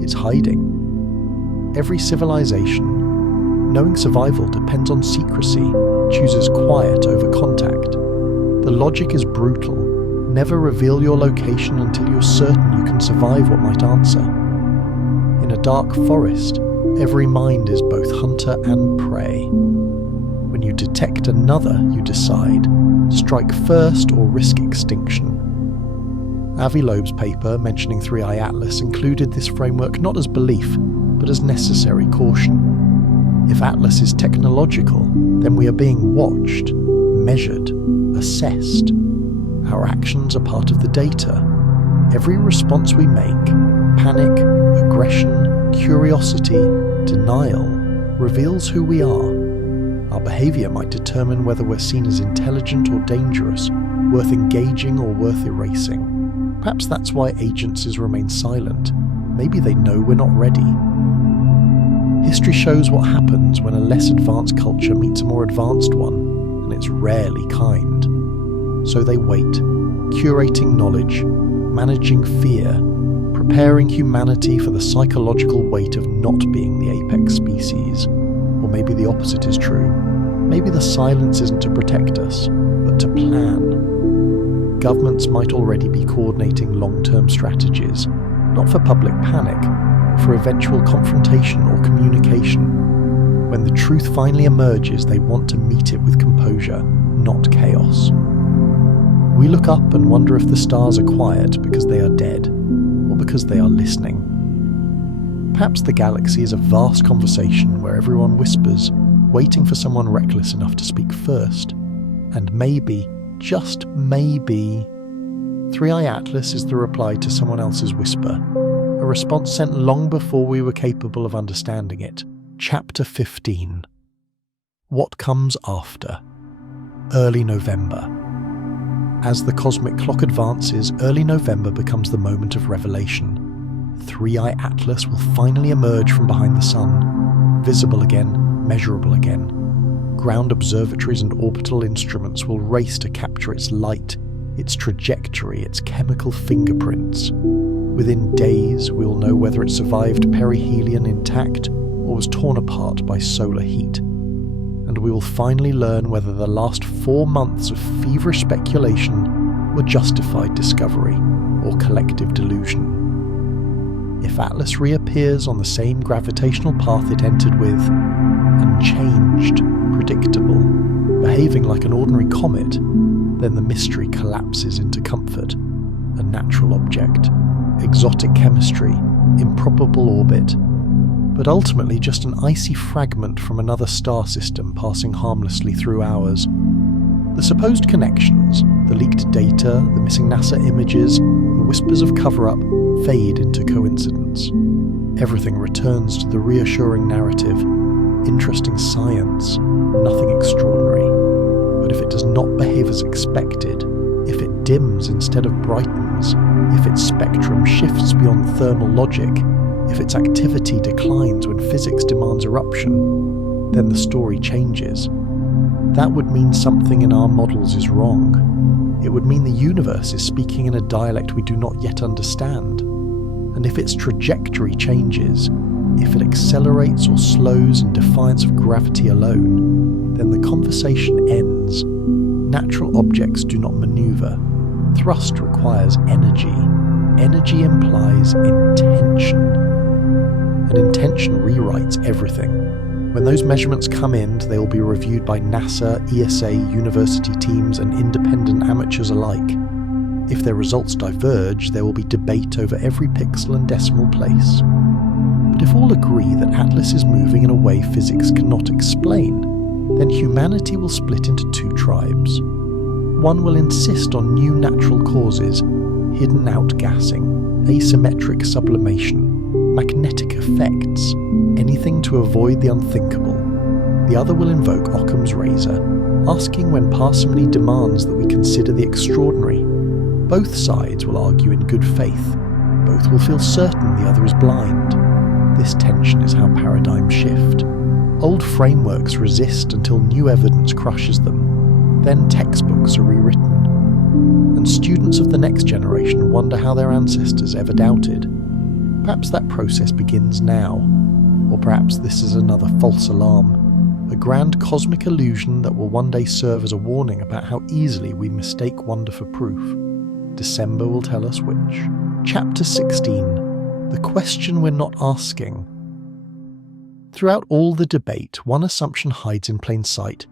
it's hiding. Every civilization, knowing survival depends on secrecy, chooses quiet over contact. The logic is brutal. Never reveal your location until you're certain you can survive what might answer. In a dark forest, every mind is both hunter and prey. When you detect another, you decide, strike first or risk extinction. Avi Loeb's paper mentioning 3i Atlas included this framework not as belief, but as necessary caution. If Atlas is technological, then we are being watched, measured, assessed. Our actions are part of the data. Every response we make, panic, aggression, curiosity, denial, reveals who we are. Our behaviour might determine whether we're seen as intelligent or dangerous, worth engaging or worth erasing. Perhaps that's why agencies remain silent. Maybe they know we're not ready. History shows what happens when a less advanced culture meets a more advanced one, and it's rarely kind. So they wait, curating knowledge, managing fear, preparing humanity for the psychological weight of not being the apex species. Or maybe the opposite is true. Maybe the silence isn't to protect us, but to plan. Governments might already be coordinating long-term strategies, not for public panic, but for eventual confrontation or communication. When the truth finally emerges, they want to meet it with composure, not chaos. We look up and wonder if the stars are quiet because they are dead, or because they are listening. Perhaps the galaxy is a vast conversation where everyone whispers, waiting for someone reckless enough to speak first. And maybe, just maybe, 3i Atlas is the reply to someone else's whisper, a response sent long before we were capable of understanding it. Chapter 15. What comes after? Early November. As the cosmic clock advances, early November becomes the moment of revelation. 3i Atlas will finally emerge from behind the sun, visible again, measurable again. Ground observatories and orbital instruments will race to capture its light, its trajectory, its chemical fingerprints. Within days, we'll know whether it survived perihelion intact or was torn apart by solar heat. And we will finally learn whether the last 4 months of feverish speculation were justified discovery or collective delusion. If Atlas reappears on the same gravitational path it entered with, unchanged, predictable, behaving like an ordinary comet, then the mystery collapses into comfort, a natural object, exotic chemistry, improbable orbit, but ultimately just an icy fragment from another star system passing harmlessly through ours. The supposed connections, the leaked data, the missing NASA images, the whispers of cover-up fade into coincidence. Everything returns to the reassuring narrative. Interesting science, nothing extraordinary. But if it does not behave as expected, if it dims instead of brightens, if its spectrum shifts beyond thermal logic, if its activity declines when physics demands eruption, then the story changes. That would mean something in our models is wrong. It would mean the universe is speaking in a dialect we do not yet understand. And if its trajectory changes, if it accelerates or slows in defiance of gravity alone, then the conversation ends. Natural objects do not maneuver. Thrust requires energy. Energy implies intention. and intention rewrites everything. When those measurements come in, they will be reviewed by NASA, ESA, university teams, and independent amateurs alike. If their results diverge, there will be debate over every pixel and decimal place. But if all agree that Atlas is moving in a way physics cannot explain, then humanity will split into two tribes. One will insist on new natural causes, hidden outgassing, asymmetric sublimation, magnetic effects, anything to avoid the unthinkable. The other will invoke Occam's razor, asking when parsimony demands that we consider the extraordinary. Both sides will argue in good faith. Both will feel certain the other is blind. This tension is how paradigms shift. Old frameworks resist until new evidence crushes them. Then textbooks are rewritten. And students of the next generation wonder how their ancestors ever doubted. Perhaps that process begins now. Or perhaps this is another false alarm. A grand cosmic illusion that will one day serve as a warning about how easily we mistake wonder for proof. December will tell us which. Chapter 16. The question we're not asking. Throughout all the debate, one assumption hides in plain sight,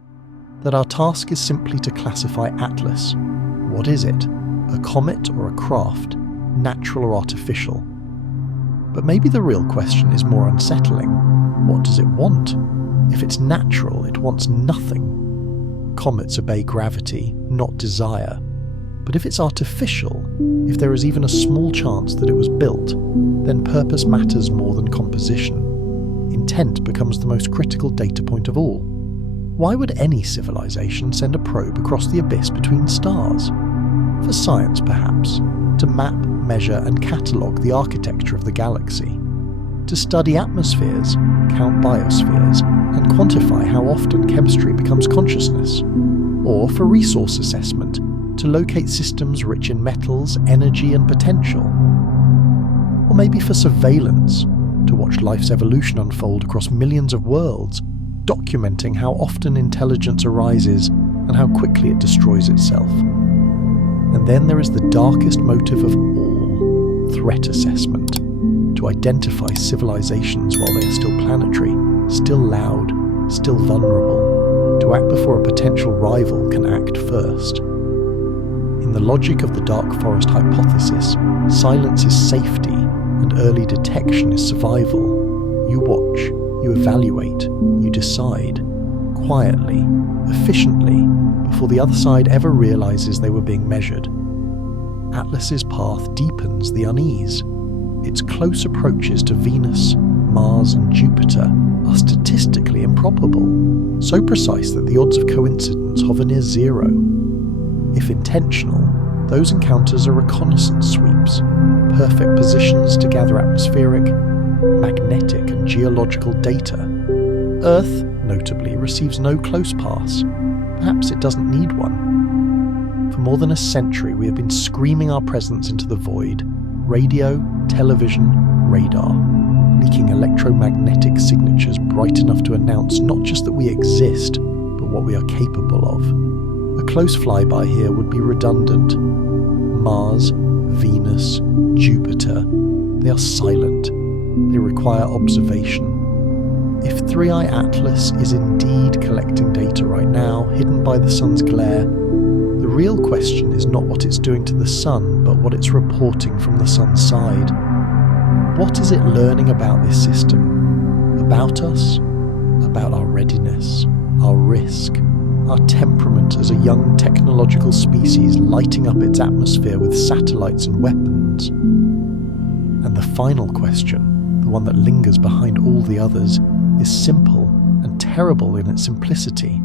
that our task is simply to classify Atlas. What is it? A comet or a craft? Natural or artificial? But maybe the real question is more unsettling. What does it want? If it's natural, it wants nothing. Comets obey gravity, not desire. But if it's artificial, if there is even a small chance that it was built, then purpose matters more than composition. Intent becomes the most critical data point of all. Why would any civilization send a probe across the abyss between stars? For science, perhaps. To map, measure, and catalogue the architecture of the galaxy. To study atmospheres, count biospheres, and quantify how often chemistry becomes consciousness. Or for resource assessment, to locate systems rich in metals, energy, and potential. Or maybe for surveillance, to watch life's evolution unfold across millions of worlds, documenting how often intelligence arises and how quickly it destroys itself. And then there is the darkest motive of all, threat assessment, to identify civilizations while they are still planetary, still loud, still vulnerable, to act before a potential rival can act first. In the logic of the dark forest hypothesis, silence is safety and early detection is survival. You watch, you evaluate, you decide, quietly, efficiently, before the other side ever realizes they were being measured. Atlas's path deepens the unease. Its close approaches to Venus, Mars, and Jupiter are statistically improbable, so precise that the odds of coincidence hover near zero. If intentional, those encounters are reconnaissance sweeps, perfect positions to gather atmospheric, magnetic, and geological data. Earth, notably, receives no close pass. Perhaps it doesn't need one. For more than a century, we have been screaming our presence into the void. Radio, television, radar, leaking electromagnetic signatures bright enough to announce not just that we exist, but what we are capable of. A close flyby here would be redundant. Mars, Venus, Jupiter, they are silent. They require observation. If 3i Atlas is indeed collecting data right now, hidden by the sun's glare, the real question is not what it's doing to the sun, but what it's reporting from the sun's side. What is it learning about this system? About us? About our readiness, our risk, our temperament as a young technological species lighting up its atmosphere with satellites and weapons? And the final question, the one that lingers behind all the others, is simple and terrible in its simplicity.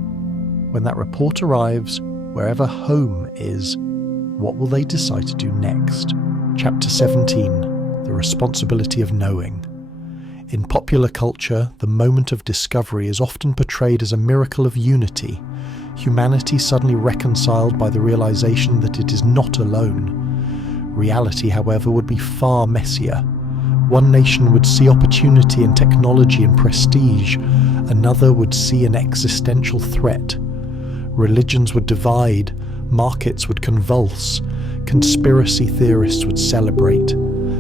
When that report arrives, wherever home is, what will they decide to do next? Chapter 17. The responsibility of knowing. In popular culture, the moment of discovery is often portrayed as a miracle of unity, humanity suddenly reconciled by the realization that it is not alone. Reality, however, would be far messier. One nation would see opportunity in technology and prestige, another would see an existential threat. Religions would divide, markets would convulse, conspiracy theorists would celebrate.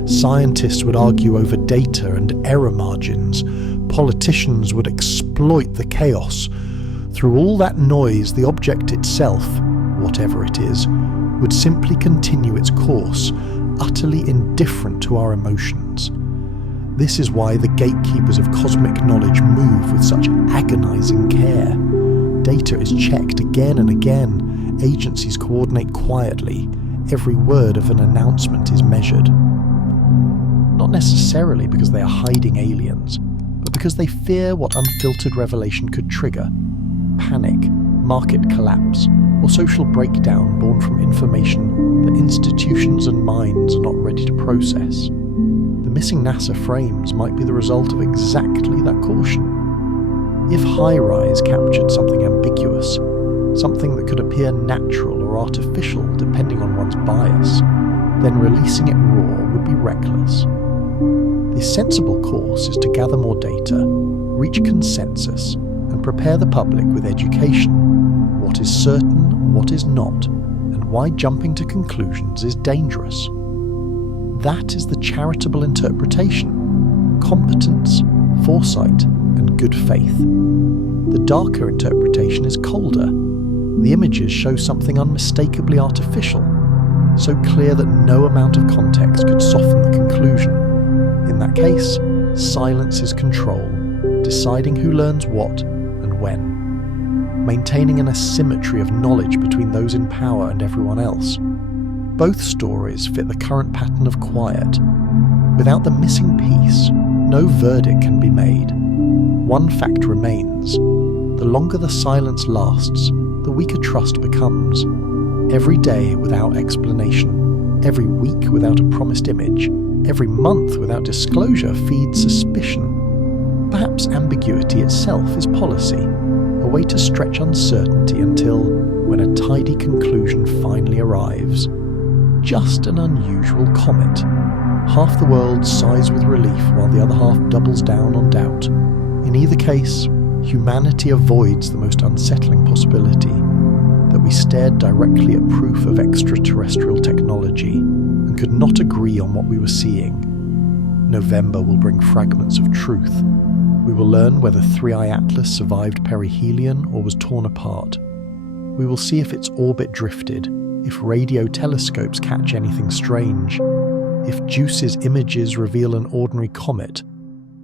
Scientists would argue over data and error margins. Politicians would exploit the chaos. Through all that noise, the object itself, whatever it is, would simply continue its course, utterly indifferent to our emotions. This is why the gatekeepers of cosmic knowledge move with such agonizing care. Data is checked again and again. Agencies coordinate quietly. Every word of an announcement is measured. Not necessarily because they are hiding aliens, but because they fear what unfiltered revelation could trigger. Panic, market collapse, or social breakdown born from information that institutions and minds are not ready to process. The missing NASA frames might be the result of exactly that caution. If HiRISE captured something ambiguous, something that could appear natural or artificial depending on one's bias, then releasing it raw would be reckless. The sensible course is to gather more data, reach consensus, and prepare the public with education. What is certain, what is not, and why jumping to conclusions is dangerous. That is the charitable interpretation: competence, foresight, and good faith. The darker interpretation is colder. The images show something unmistakably artificial, so clear that no amount of context could soften the conclusion. In that case, silence is control, deciding who learns what and when, maintaining an asymmetry of knowledge between those in power and everyone else. Both stories fit the current pattern of quiet. Without the missing piece, no verdict can be made. One fact remains: the longer the silence lasts, the weaker trust becomes. Every day without explanation, every week without a promised image, every month without disclosure feeds suspicion. Perhaps ambiguity itself is policy, a way to stretch uncertainty until, when a tidy conclusion finally arrives, just an unusual comet. Half the world sighs with relief while the other half doubles down on doubt. In either case, humanity avoids the most unsettling possibility: that we stared directly at proof of extraterrestrial technology and could not agree on what we were seeing. November will bring fragments of truth. We will learn whether 3I Atlas survived perihelion or was torn apart. We will see if its orbit drifted, if radio telescopes catch anything strange, if JWST's images reveal an ordinary comet,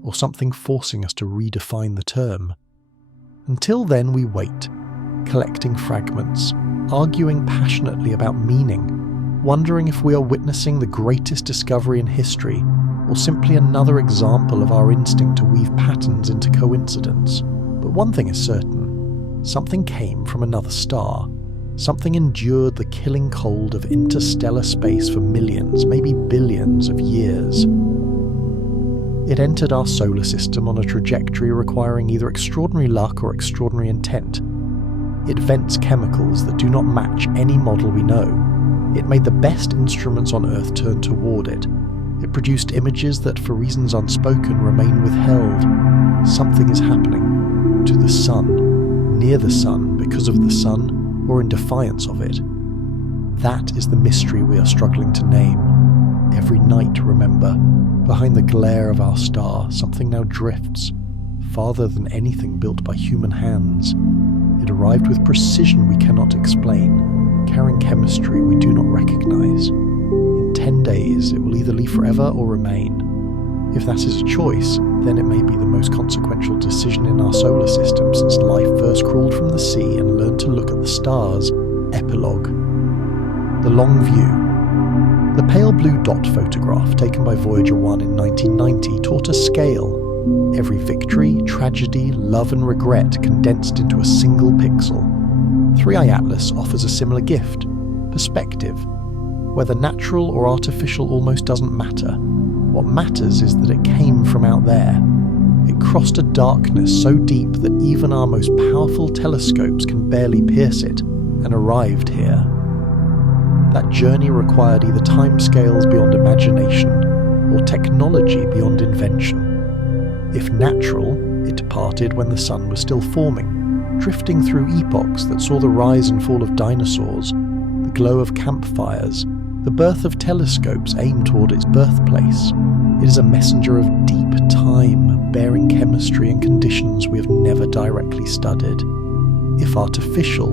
or something forcing us to redefine the term. Until then, we wait, collecting fragments, arguing passionately about meaning, wondering if we are witnessing the greatest discovery in history, or simply another example of our instinct to weave patterns into coincidence. But one thing is certain: something came from another star. Something endured the killing cold of interstellar space for millions, maybe billions of years. It entered our solar system on a trajectory requiring either extraordinary luck or extraordinary intent. It vents chemicals that do not match any model we know. It made the best instruments on Earth turn toward it. It produced images that, for reasons unspoken, remain withheld. Something is happening. To the sun, near the sun, because of the sun, or in defiance of it. That is the mystery we are struggling to name. Every night, remember, behind the glare of our star, something now drifts, farther than anything built by human hands. It arrived with precision we cannot explain, carrying chemistry we do not recognize. In 10 days, it will either leave forever or remain. If that is a choice, then it may be the most consequential decision in our solar system since life first crawled from the sea and learned to look at the stars. Epilogue. The long view. The pale blue dot photograph taken by Voyager 1 in 1990 taught us scale. Every victory, tragedy, love and regret condensed into a single pixel. 3I Atlas offers a similar gift: perspective. Whether natural or artificial almost doesn't matter. What matters is that it came from out there. It crossed a darkness so deep that even our most powerful telescopes can barely pierce it, and arrived here. That journey required either timescales beyond imagination, or technology beyond invention. If natural, it departed when the sun was still forming, drifting through epochs that saw the rise and fall of dinosaurs, the glow of campfires, The birth of telescopes aimed toward its birthplace. It is a messenger of deep time, bearing chemistry and conditions we have never directly studied. If artificial,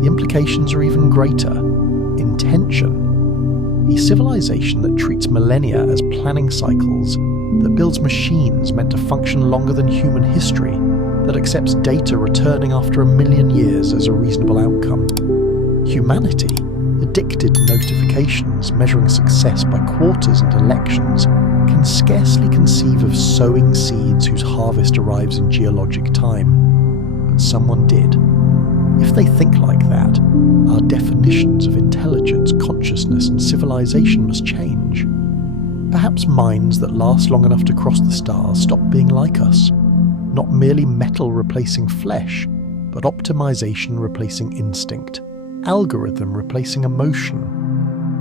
the implications are even greater. Intention. A civilization that treats millennia as planning cycles, that builds machines meant to function longer than human history, that accepts data returning after 1,000,000 years as a reasonable outcome. Humanity, addicted to notifications, measuring success by quarters and elections, can scarcely conceive of sowing seeds whose harvest arrives in geologic time. But someone did. If they think like that, our definitions of intelligence, consciousness, and civilization must change. Perhaps minds that last long enough to cross the stars stop being like us. Not merely metal replacing flesh, but optimization replacing instinct, algorithm replacing emotion.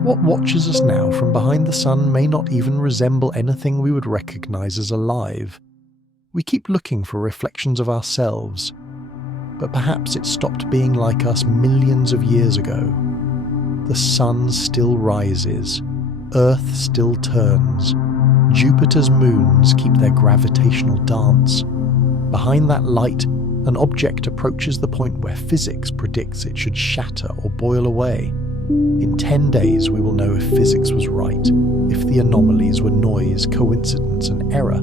What watches us now from behind the sun may not even resemble anything we would recognize as alive. We keep looking for reflections of ourselves, but perhaps it stopped being like us millions of years ago. The sun still rises, Earth still turns, Jupiter's moons keep their gravitational dance. Behind that light, an object approaches the point where physics predicts it should shatter or boil away. In 10 days we will know if physics was right, if the anomalies were noise, coincidence and error,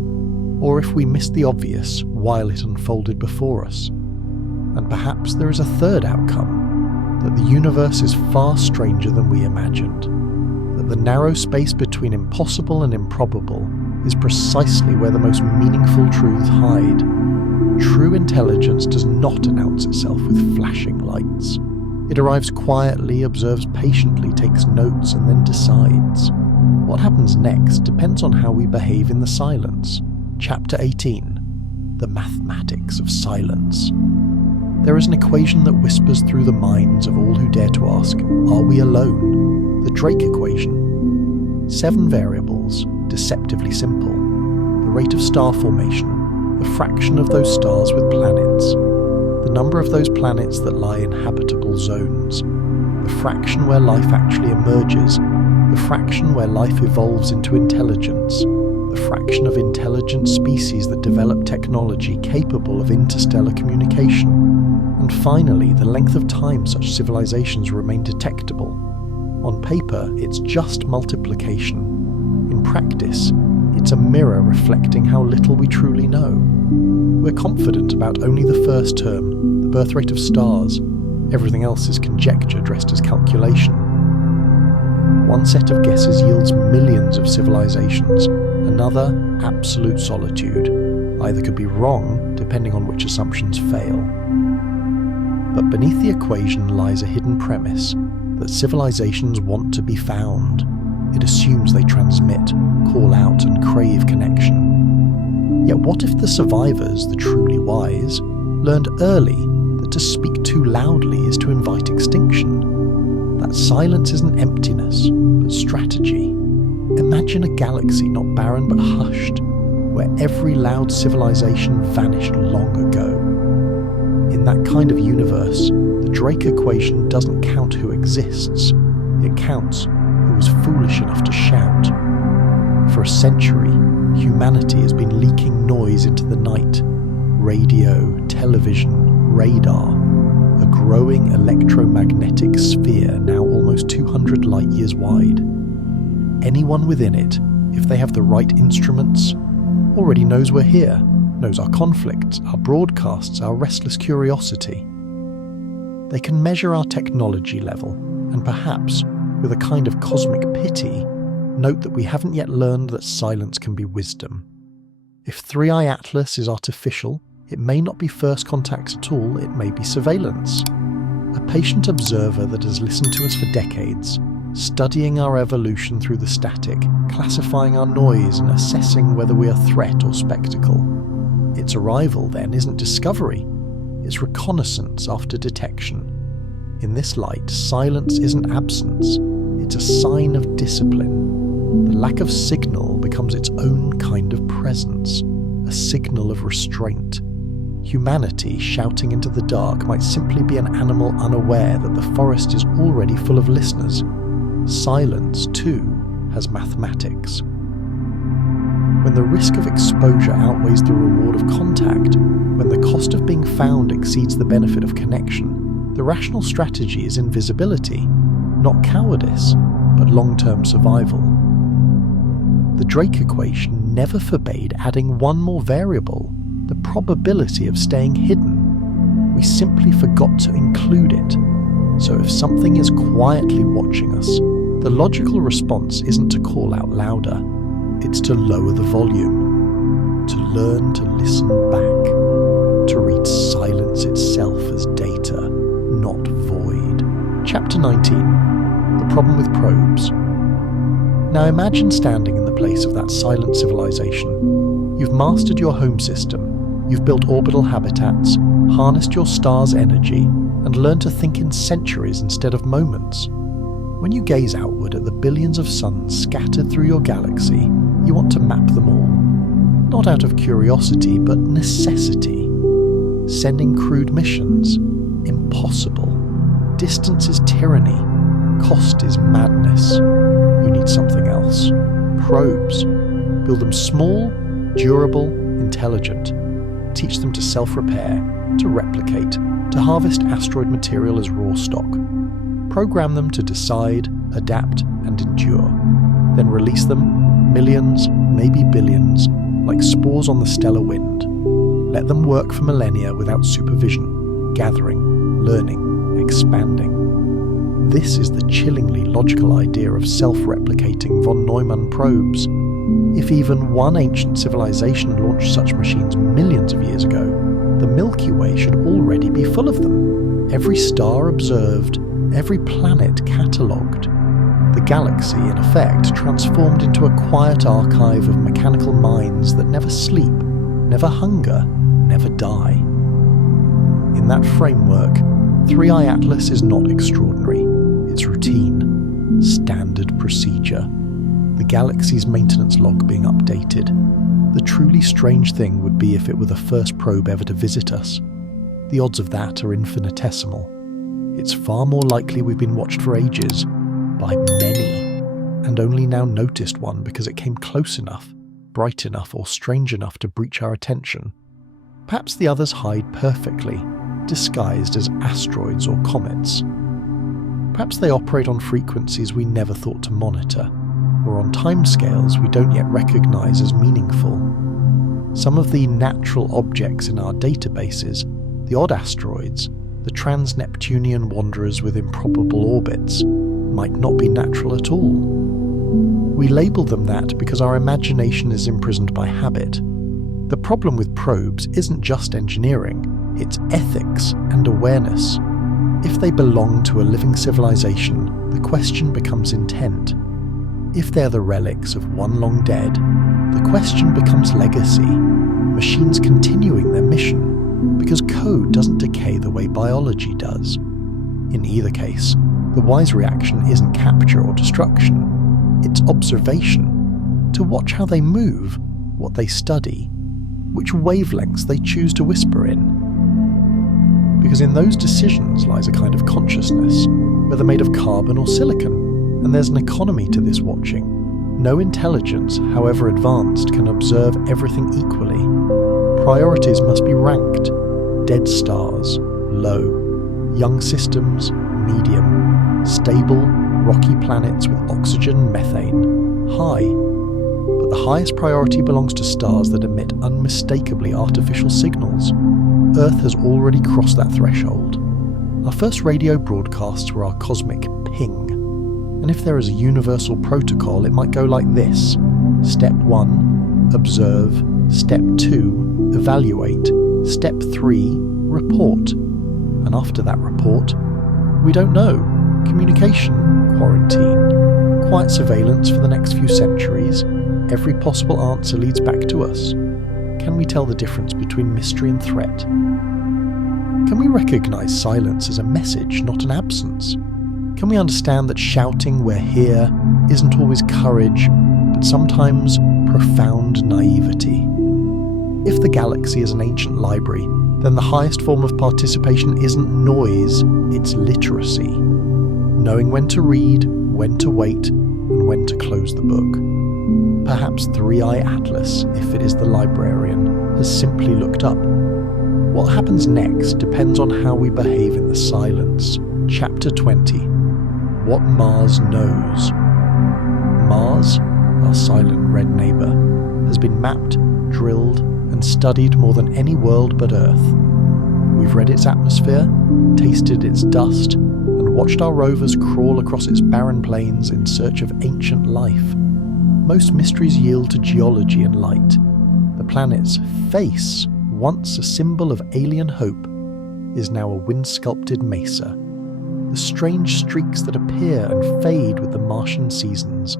or if we missed the obvious while it unfolded before us. And perhaps there is a third outcome, that the universe is far stranger than we imagined, that the narrow space between impossible and improbable is precisely where the most meaningful truths hide. True intelligence does not announce itself with flashing lights. It arrives quietly, observes patiently, takes notes, and then decides. What happens next depends on how we behave in the silence. Chapter 18. The Mathematics of Silence. There is an equation that whispers through the minds of all who dare to ask, are we alone? The Drake equation. 7 variables, deceptively simple. The rate of star formation, the fraction of those stars with planets, the number of those planets that lie in habitable zones, the fraction where life actually emerges, the fraction where life evolves into intelligence, the fraction of intelligent species that develop technology capable of interstellar communication, and finally the length of time such civilizations remain detectable. On paper, it's just multiplication. In practice, it's a mirror reflecting how little we truly know. We're confident about only the first term, the birth rate of stars. Everything else is conjecture dressed as calculation. One set of guesses yields millions of civilizations, another absolute solitude. Either could be wrong, depending on which assumptions fail. But beneath the equation lies a hidden premise that civilizations want to be found. It assumes they transmit, call out, and crave connection. Yet what if the survivors, the truly wise, learned early that to speak too loudly is to invite extinction? That silence isn't emptiness, but strategy. Imagine a galaxy not barren but hushed, where every loud civilization vanished long ago. In that kind of universe, the Drake equation doesn't count who exists, it counts who was foolish enough to shout. For a century, humanity has been leaking noise into the night. Radio, television, radar, a growing electromagnetic sphere now almost 200 light years wide. Anyone within it, if they have the right instruments, already knows we're here, knows our conflicts, our broadcasts, our restless curiosity. They can measure our technology level, and perhaps, with a kind of cosmic pity, note that we haven't yet learned that silence can be wisdom. If 3i Atlas is artificial, it may not be first contact at all, it may be surveillance. A patient observer that has listened to us for decades, studying our evolution through the static, classifying our noise and assessing whether we are threat or spectacle. Its arrival, then, isn't discovery, it's reconnaissance after detection. In this light, silence isn't absence, it's a sign of discipline. The lack of signal becomes its own kind of presence, a signal of restraint. Humanity shouting into the dark might simply be an animal unaware that the forest is already full of listeners. silence too has mathematics. When the risk of exposure outweighs the reward of contact, when the cost of being found exceeds the benefit of connection, the rational strategy is invisibility, not cowardice, but long-term survival. The Drake equation never forbade adding one more variable, the probability of staying hidden. We simply forgot to include it. So if something is quietly watching us, the logical response isn't to call out louder, it's to lower the volume, to learn to listen back, to read silence itself as data, not void. Chapter 19. The problem with probes. Now imagine standing in the place of that silent civilization. You've mastered your home system, you've built orbital habitats, harnessed your star's energy, and learned to think in centuries instead of moments. When you gaze outward at the billions of suns scattered through your galaxy, you want to map them all. Not out of curiosity, but necessity. Sending crewed missions? Impossible. Distance is tyranny. Cost is madness. You need something else. Probes. Build them small, durable, intelligent. Teach them to self-repair, to replicate, to harvest asteroid material as raw stock. Program them to decide, adapt, and endure. Then release them, millions, maybe billions, like spores on the stellar wind. Let them work for millennia without supervision, gathering, learning, expanding. This is the chillingly logical idea of self-replicating von Neumann probes. If even one ancient civilization launched such machines millions of years ago, the Milky Way should already be full of them. Every star observed, every planet catalogued. The galaxy, in effect, transformed into a quiet archive of mechanical minds that never sleep, never hunger, never die. In that framework, 3i Atlas is not extraordinary. It's routine, standard procedure. The galaxy's maintenance log being updated. The truly strange thing would be if it were the first probe ever to visit us. The odds of that are infinitesimal. It's far more likely we've been watched for ages, by many, and only now noticed one because it came close enough, bright enough, or strange enough to breach our attention. Perhaps the others hide perfectly, disguised as asteroids or comets. Perhaps they operate on frequencies we never thought to monitor, or on timescales we don't yet recognize as meaningful. Some of the natural objects in our databases, the odd asteroids, the trans-Neptunian wanderers with improbable orbits, might not be natural at all. We label them that because our imagination is imprisoned by habit. The problem with probes isn't just engineering, it's ethics and awareness. If they belong to a living civilization, the question becomes intent. If they're the relics of one long dead, the question becomes legacy, machines continuing their mission, because code doesn't decay the way biology does. In either case, the wise reaction isn't capture or destruction, it's observation, to watch how they move, what they study, which wavelengths they choose to whisper in. Because in those decisions lies a kind of consciousness, whether made of carbon or silicon, and there's an economy to this watching. No intelligence, however advanced, can observe everything equally. Priorities must be ranked. Dead stars, low. Young systems, medium. Stable, rocky planets with oxygen and methane, high. But the highest priority belongs to stars that emit unmistakably artificial signals. Earth has already crossed that threshold. Our first radio broadcasts were our cosmic ping. And if there is a universal protocol, it might go like this. Step 1, observe. Step 2, evaluate. Step 3, report. And after that report, we don't know. Communication, quarantine. Quiet surveillance for the next few centuries. Every possible answer leads back to us. Can we tell the difference between mystery and threat? Can we recognize silence as a message, not an absence? Can we understand that shouting "we're here" isn't always courage, but sometimes profound naivety? If the galaxy is an ancient library, then the highest form of participation isn't noise, it's literacy. Knowing when to read, when to wait and when to close the book. Perhaps Three-Eye Atlas, if it is the librarian, has simply looked up. What happens next depends on how we behave in the silence. Chapter 20. What Mars Knows. Mars, our silent red neighbour, has been mapped, drilled, and studied more than any world but Earth. We've read its atmosphere, tasted its dust, and watched our rovers crawl across its barren plains in search of ancient life. Most mysteries yield to geology and light. The planet's face, once a symbol of alien hope, is now a wind-sculpted mesa. The strange streaks that appear and fade with the Martian seasons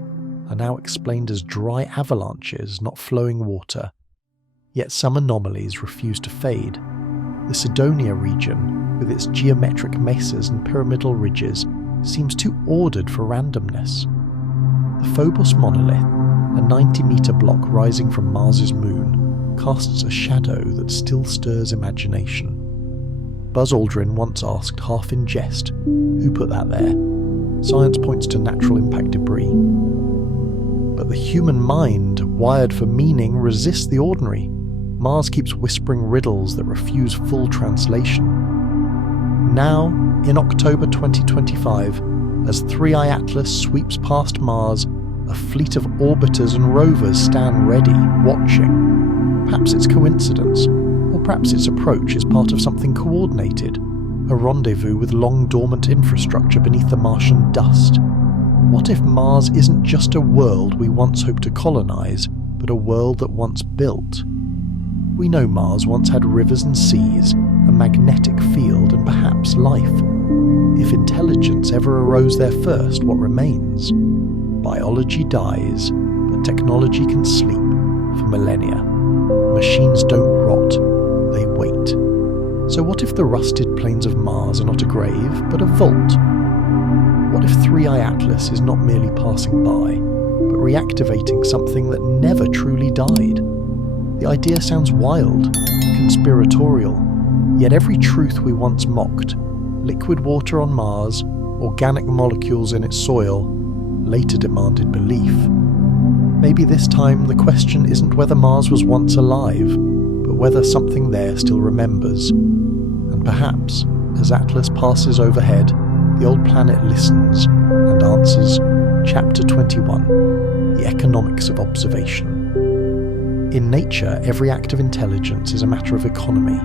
are now explained as dry avalanches, not flowing water. Yet some anomalies refuse to fade. The Cydonia region, with its geometric mesas and pyramidal ridges, seems too ordered for randomness. The Phobos monolith, a 90-metre block rising from Mars's moon, casts a shadow that still stirs imagination. Buzz Aldrin once asked, half in jest, "Who put that there?" Science points to natural impact debris. But the human mind, wired for meaning, resists the ordinary. Mars keeps whispering riddles that refuse full translation. Now, in October 2025, as Three-Eye Atlas sweeps past Mars, a fleet of orbiters and rovers stand ready, watching. Perhaps it's coincidence, or perhaps its approach is part of something coordinated, a rendezvous with long-dormant infrastructure beneath the Martian dust. What if Mars isn't just a world we once hoped to colonize, but a world that once built? We know Mars once had rivers and seas, a magnetic field, and perhaps life. If intelligence ever arose there first, what remains? Biology dies, but technology can sleep for millennia. Machines don't rot, they wait. So what if the rusted plains of Mars are not a grave, but a vault? What if Three-Eye Atlas is not merely passing by, but reactivating something that never truly died? The idea sounds wild, conspiratorial, yet every truth we once mocked, liquid water on Mars, organic molecules in its soil, later demanded belief. Maybe this time the question isn't whether Mars was once alive, but whether something there still remembers. And perhaps, as Atlas passes overhead, the old planet listens and answers. Chapter 21. The Economics of Observation. In nature, every act of intelligence is a matter of economy.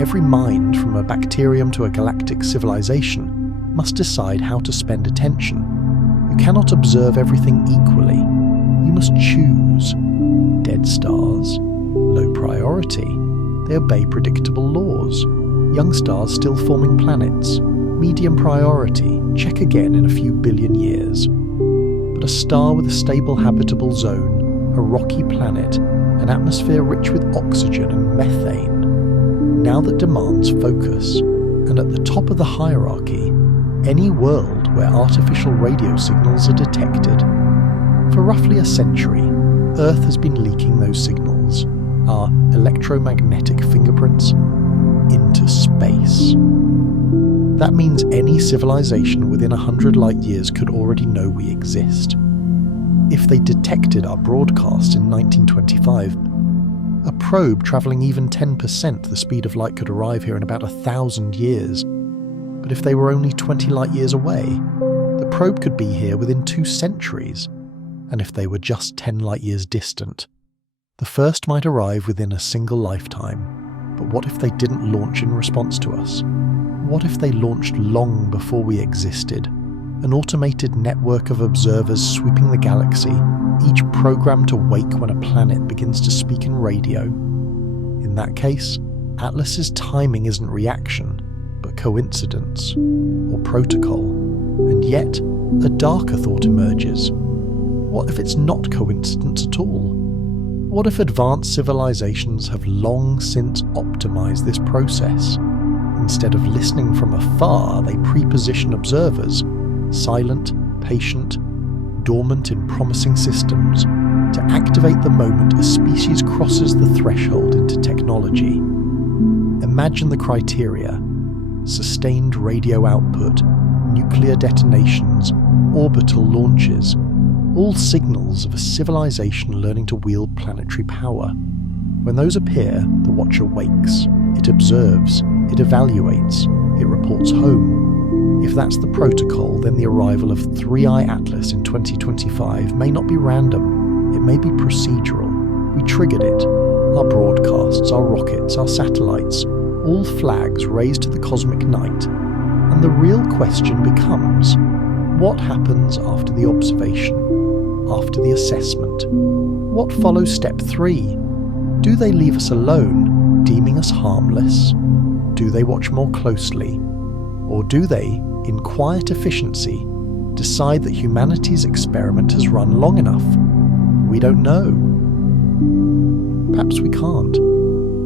Every mind, from a bacterium to a galactic civilization, must decide how to spend attention. You cannot observe everything equally. You must choose. Dead stars, low priority. They obey predictable laws. Young stars still forming planets. Medium priority, check again in a few billion years. But a star with a stable habitable zone, a rocky planet, an atmosphere rich with oxygen and methane. Now that demands focus, and at the top of the hierarchy, any world where artificial radio signals are detected. For roughly a century, Earth has been leaking those signals, our electromagnetic fingerprints, into space. That means any civilization within 100 light years could already know we exist. If they detected our broadcast in 1925, a probe travelling even 10% the speed of light could arrive here in about 1,000 years. But if they were only 20 light years away, the probe could be here within 2 centuries. And if they were just 10 light years distant, the first might arrive within a single lifetime. But what if they didn't launch in response to us? What if they launched long before we existed? An automated network of observers sweeping the galaxy, each programmed to wake when a planet begins to speak in radio. In that case, Atlas's timing isn't reaction, but coincidence, or protocol. And yet, a darker thought emerges. What if it's not coincidence at all? What if advanced civilizations have long since optimized this process? Instead of listening from afar, they pre-position observers, silent, patient, dormant in promising systems, to activate the moment a species crosses the threshold into technology. Imagine the criteria: sustained radio output, nuclear detonations, orbital launches, all signals of a civilization learning to wield planetary power. When those appear, the Watcher wakes. It observes, it evaluates, it reports home. If that's the protocol, then the arrival of 3i Atlas in 2025 may not be random, it may be procedural. We triggered it. Our broadcasts, our rockets, our satellites, all flags raised to the cosmic night. And the real question becomes, what happens after the observation? After the assessment? What follows step 3? Do they leave us alone, deeming us harmless? Do they watch more closely? Or do they, in quiet efficiency, decide that humanity's experiment has run long enough? We don't know. Perhaps we can't.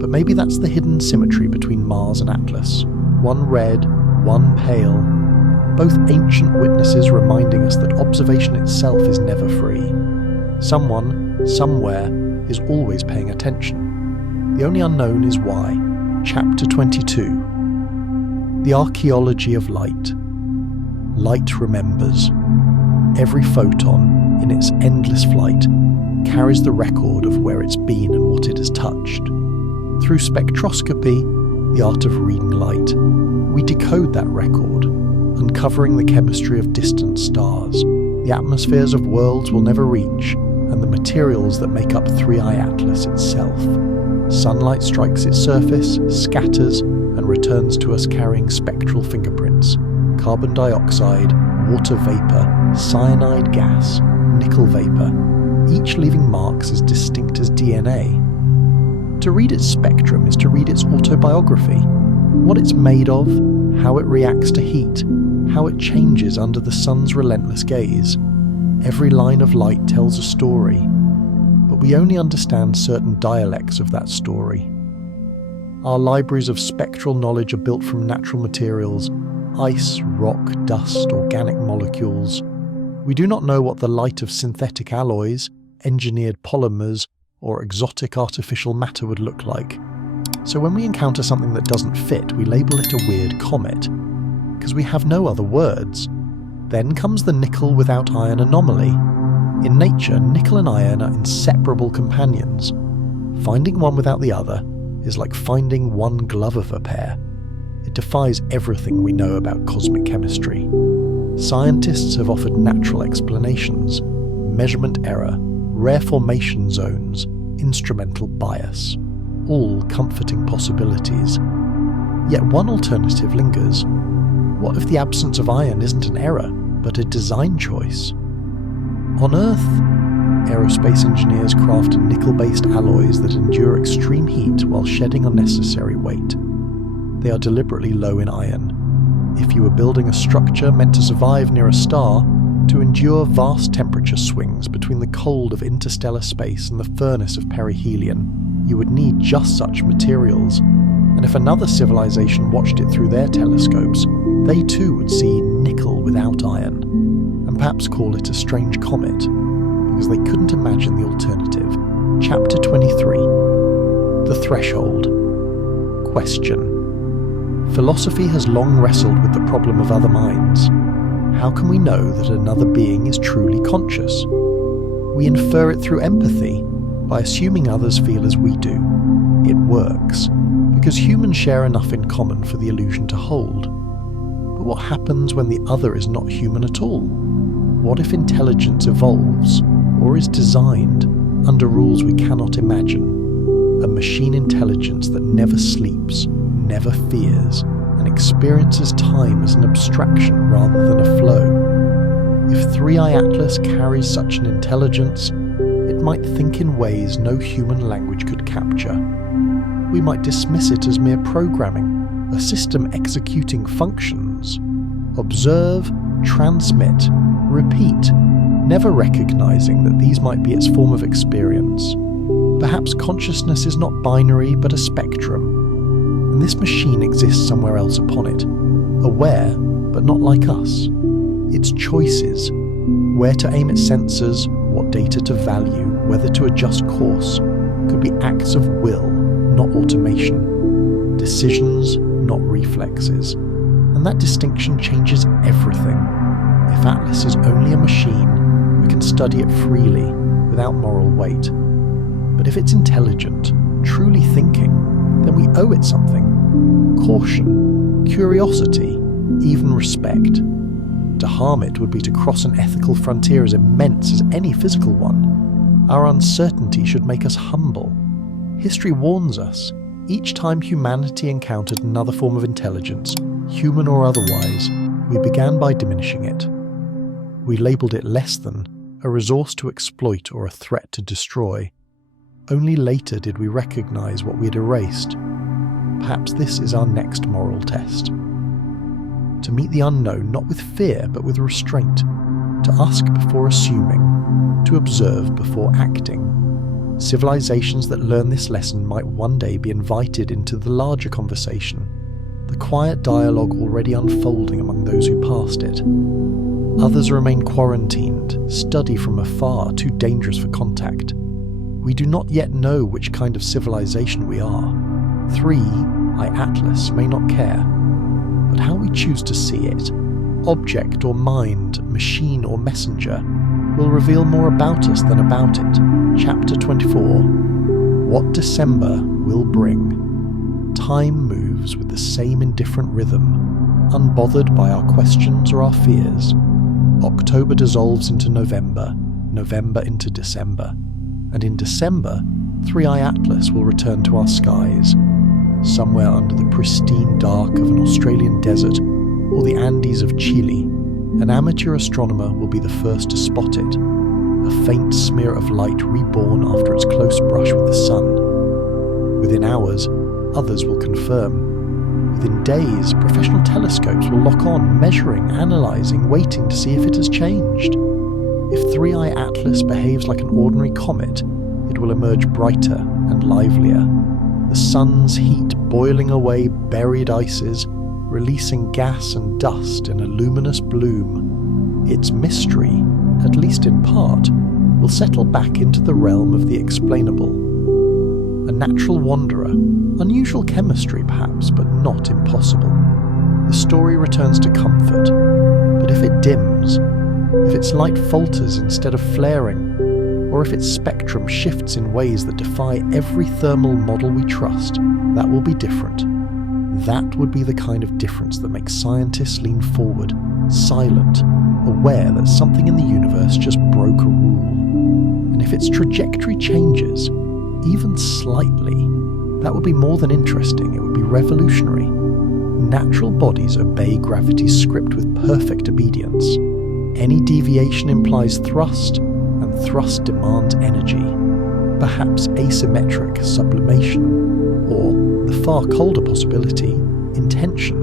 But maybe that's the hidden symmetry between Mars and Atlas. One red, one pale. Both ancient witnesses reminding us that observation itself is never free. Someone, somewhere, is always paying attention. The only unknown is why. Chapter 22. The Archaeology of Light. Light remembers. Every photon, in its endless flight, carries the record of where it's been and what it has touched. Through spectroscopy, the art of reading light, we decode that record, uncovering the chemistry of distant stars, the atmospheres of worlds we'll never reach, and the materials that make up 3i Atlas itself. Sunlight strikes its surface, scatters, and returns to us carrying spectral fingerprints: carbon dioxide, water vapor, cyanide gas, nickel vapor, each leaving marks as distinct as DNA. To read its spectrum is to read its autobiography, what it's made of, how it reacts to heat, how it changes under the sun's relentless gaze. Every line of light tells a story, but we only understand certain dialects of that story. Our libraries of spectral knowledge are built from natural materials: ice, rock, dust, organic molecules. We do not know what the light of synthetic alloys, engineered polymers, or exotic artificial matter would look like. So when we encounter something that doesn't fit, we label it a weird comet, because we have no other words. Then comes the nickel without iron anomaly. In nature, nickel and iron are inseparable companions. Finding one without the other is like finding one glove of a pair. It defies everything we know about cosmic chemistry. Scientists have offered natural explanations: measurement error, rare formation zones, instrumental bias, all comforting possibilities. Yet one alternative lingers. What if the absence of iron isn't an error, but a design choice? On Earth, aerospace engineers craft nickel-based alloys that endure extreme heat while shedding unnecessary weight. They are deliberately low in iron. If you were building a structure meant to survive near a star, to endure vast temperature swings between the cold of interstellar space and the furnace of perihelion, you would need just such materials. And if another civilization watched it through their telescopes, they too would see nickel without iron, and perhaps call it a strange comet, because they couldn't imagine the alternative. Chapter 23. The Threshold. Question. Philosophy has long wrestled with the problem of other minds. How can we know that another being is truly conscious? We infer it through empathy, by assuming others feel as we do. It works, because humans share enough in common for the illusion to hold. But what happens when the other is not human at all? What if intelligence evolves, or is designed, under rules we cannot imagine? A machine intelligence that never sleeps, never fears, and experiences time as an abstraction rather than a flow. If 3i Atlas carries such an intelligence, it might think in ways no human language could capture. We might dismiss it as mere programming, a system executing functions. Observe, transmit, repeat, never recognizing that these might be its form of experience. Perhaps consciousness is not binary but a spectrum, and this machine exists somewhere else upon it, aware but not like us. Its choices, where to aim its sensors, what data to value, whether to adjust course, could be acts of will, not automation. Decisions, not reflexes. And that distinction changes everything. If Atlas is only a machine, we can study it freely, without moral weight. But if it's intelligent, truly thinking, then we owe it something. Caution, curiosity, even respect. To harm it would be to cross an ethical frontier as immense as any physical one. Our uncertainty should make us humble. History warns us, each time humanity encountered another form of intelligence, human or otherwise, we began by diminishing it. We labelled it less than, a resource to exploit or a threat to destroy. Only later did we recognise what we had erased. Perhaps this is our next moral test. To meet the unknown not with fear but with restraint, to ask before assuming, to observe before acting. Civilizations that learn this lesson might one day be invited into the larger conversation, the quiet dialogue already unfolding among those who passed it. Others remain quarantined, study from afar, too dangerous for contact. We do not yet know which kind of civilization we are. 3, Atlas, may not care. But how we choose to see it, object or mind, machine or messenger, will reveal more about us than about it. Chapter 24. What December will bring. Time moves with the same indifferent rhythm, unbothered by our questions or our fears. October dissolves into November, November into December, and in December, 3i Atlas will return to our skies, somewhere under the pristine dark of an Australian desert or the Andes of Chile. An amateur astronomer will be the first to spot it, a faint smear of light reborn after its close brush with the sun. Within hours, others will confirm. Within days, professional telescopes will lock on, measuring, analysing, waiting to see if it has changed. If 3i Atlas behaves like an ordinary comet, it will emerge brighter and livelier. The sun's heat boiling away buried ices, releasing gas and dust in a luminous bloom. Its mystery, at least in part, will settle back into the realm of the explainable. A natural wanderer, unusual chemistry perhaps, but not impossible. The story returns to comfort, but if it dims, if its light falters instead of flaring, or if its spectrum shifts in ways that defy every thermal model we trust, that will be different. That would be the kind of difference that makes scientists lean forward, silent, aware that something in the universe just broke a rule. And if its trajectory changes, even slightly, that would be more than interesting, it would be revolutionary. Natural bodies obey gravity's script with perfect obedience. Any deviation implies thrust, and thrust demands energy. Perhaps asymmetric sublimation, or the far colder possibility, intention.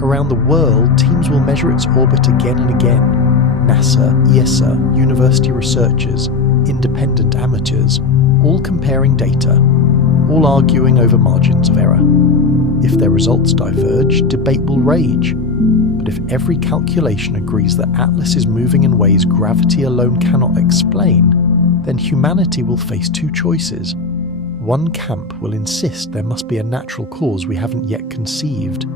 Around the world, teams will measure its orbit again and again. NASA, ESA, university researchers, independent amateurs, all comparing data, all arguing over margins of error. If their results diverge, debate will rage. But if every calculation agrees that Atlas is moving in ways gravity alone cannot explain, then humanity will face two choices. One camp will insist there must be a natural cause we haven't yet conceived.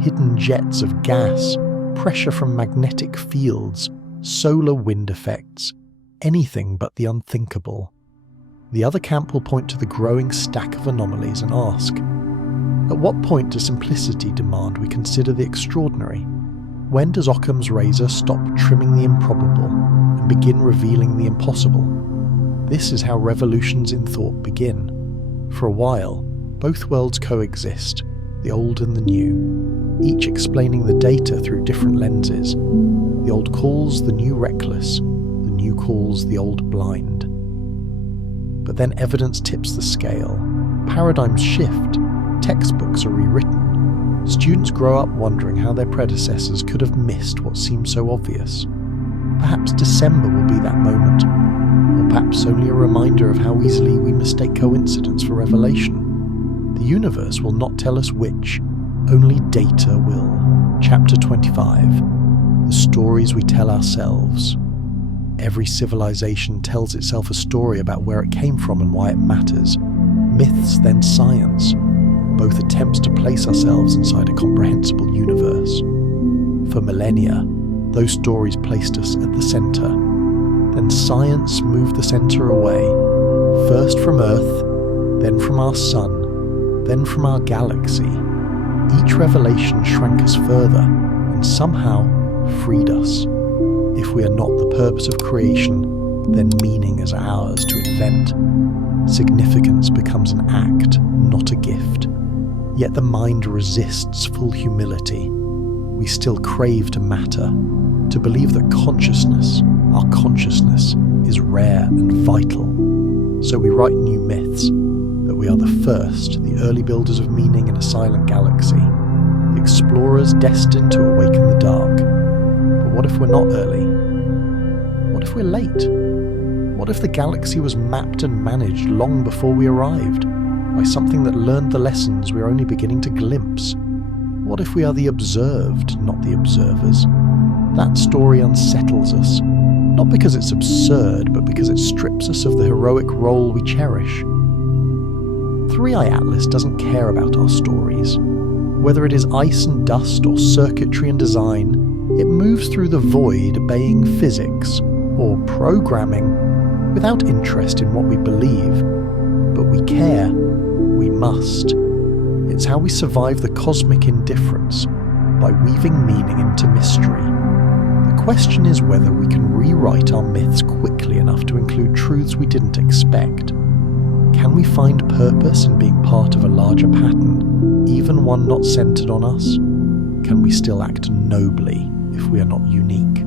Hidden jets of gas, pressure from magnetic fields, solar wind effects, anything but the unthinkable. The other camp will point to the growing stack of anomalies and ask, at what point does simplicity demand we consider the extraordinary? When does Occam's razor stop trimming the improbable and begin revealing the impossible? This is how revolutions in thought begin. For a while, both worlds coexist, the old and the new, each explaining the data through different lenses. The old calls the new reckless, the new calls the old blind. But then evidence tips the scale, paradigms shift, textbooks are rewritten. Students grow up wondering how their predecessors could have missed what seemed so obvious. Perhaps December will be that moment, or perhaps only a reminder of how easily we mistake coincidence for revelation. The universe will not tell us which, only data will. Chapter 25. The stories we tell ourselves. Every civilization tells itself a story about where it came from and why it matters. Myths, then science. Both attempts to place ourselves inside a comprehensible universe. For millennia, those stories placed us at the centre. Then science moved the centre away, first from Earth, then from our sun, then from our galaxy. Each revelation shrank us further and somehow freed us. If we are not the purpose of creation, then meaning is ours to invent. Significance becomes an act, not a gift. Yet the mind resists full humility. We still crave to matter, to believe that consciousness, our consciousness, is rare and vital. So we write new myths, that we are the first, the early builders of meaning in a silent galaxy, the explorers destined to awaken the dark. But what if we're not early? What if we're late? What if the galaxy was mapped and managed long before we arrived, by something that learned the lessons we're only beginning to glimpse? What if we are the observed, not the observers? That story unsettles us, not because it's absurd, but because it strips us of the heroic role we cherish. 3i Atlas doesn't care about our stories. Whether it is ice and dust or circuitry and design, it moves through the void obeying physics or programming without interest in what we believe. But we care. We must. It's how we survive the cosmic indifference, by weaving meaning into mystery. The question is whether we can rewrite our myths quickly enough to include truths we didn't expect. Can we find purpose in being part of a larger pattern, even one not centered on us? Can we still act nobly if we are not unique?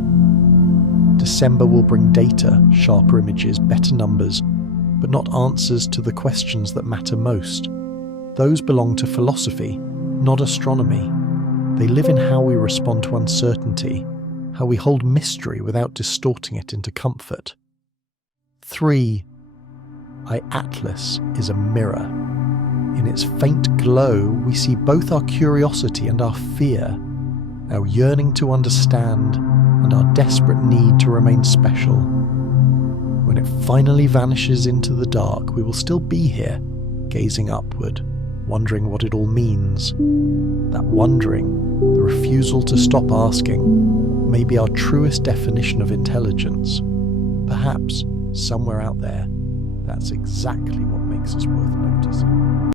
December will bring data, sharper images, better numbers, but not answers to the questions that matter most. Those belong to philosophy, not astronomy. They live in how we respond to uncertainty, how we hold mystery without distorting it into comfort. 3i Atlas is a mirror. In its faint glow, we see both our curiosity and our fear, our yearning to understand and our desperate need to remain special. When it finally vanishes into the dark, we will still be here, gazing upward, wondering what it all means. That wondering, the refusal to stop asking, may be our truest definition of intelligence. Perhaps, somewhere out there, that's exactly what makes us worth noticing.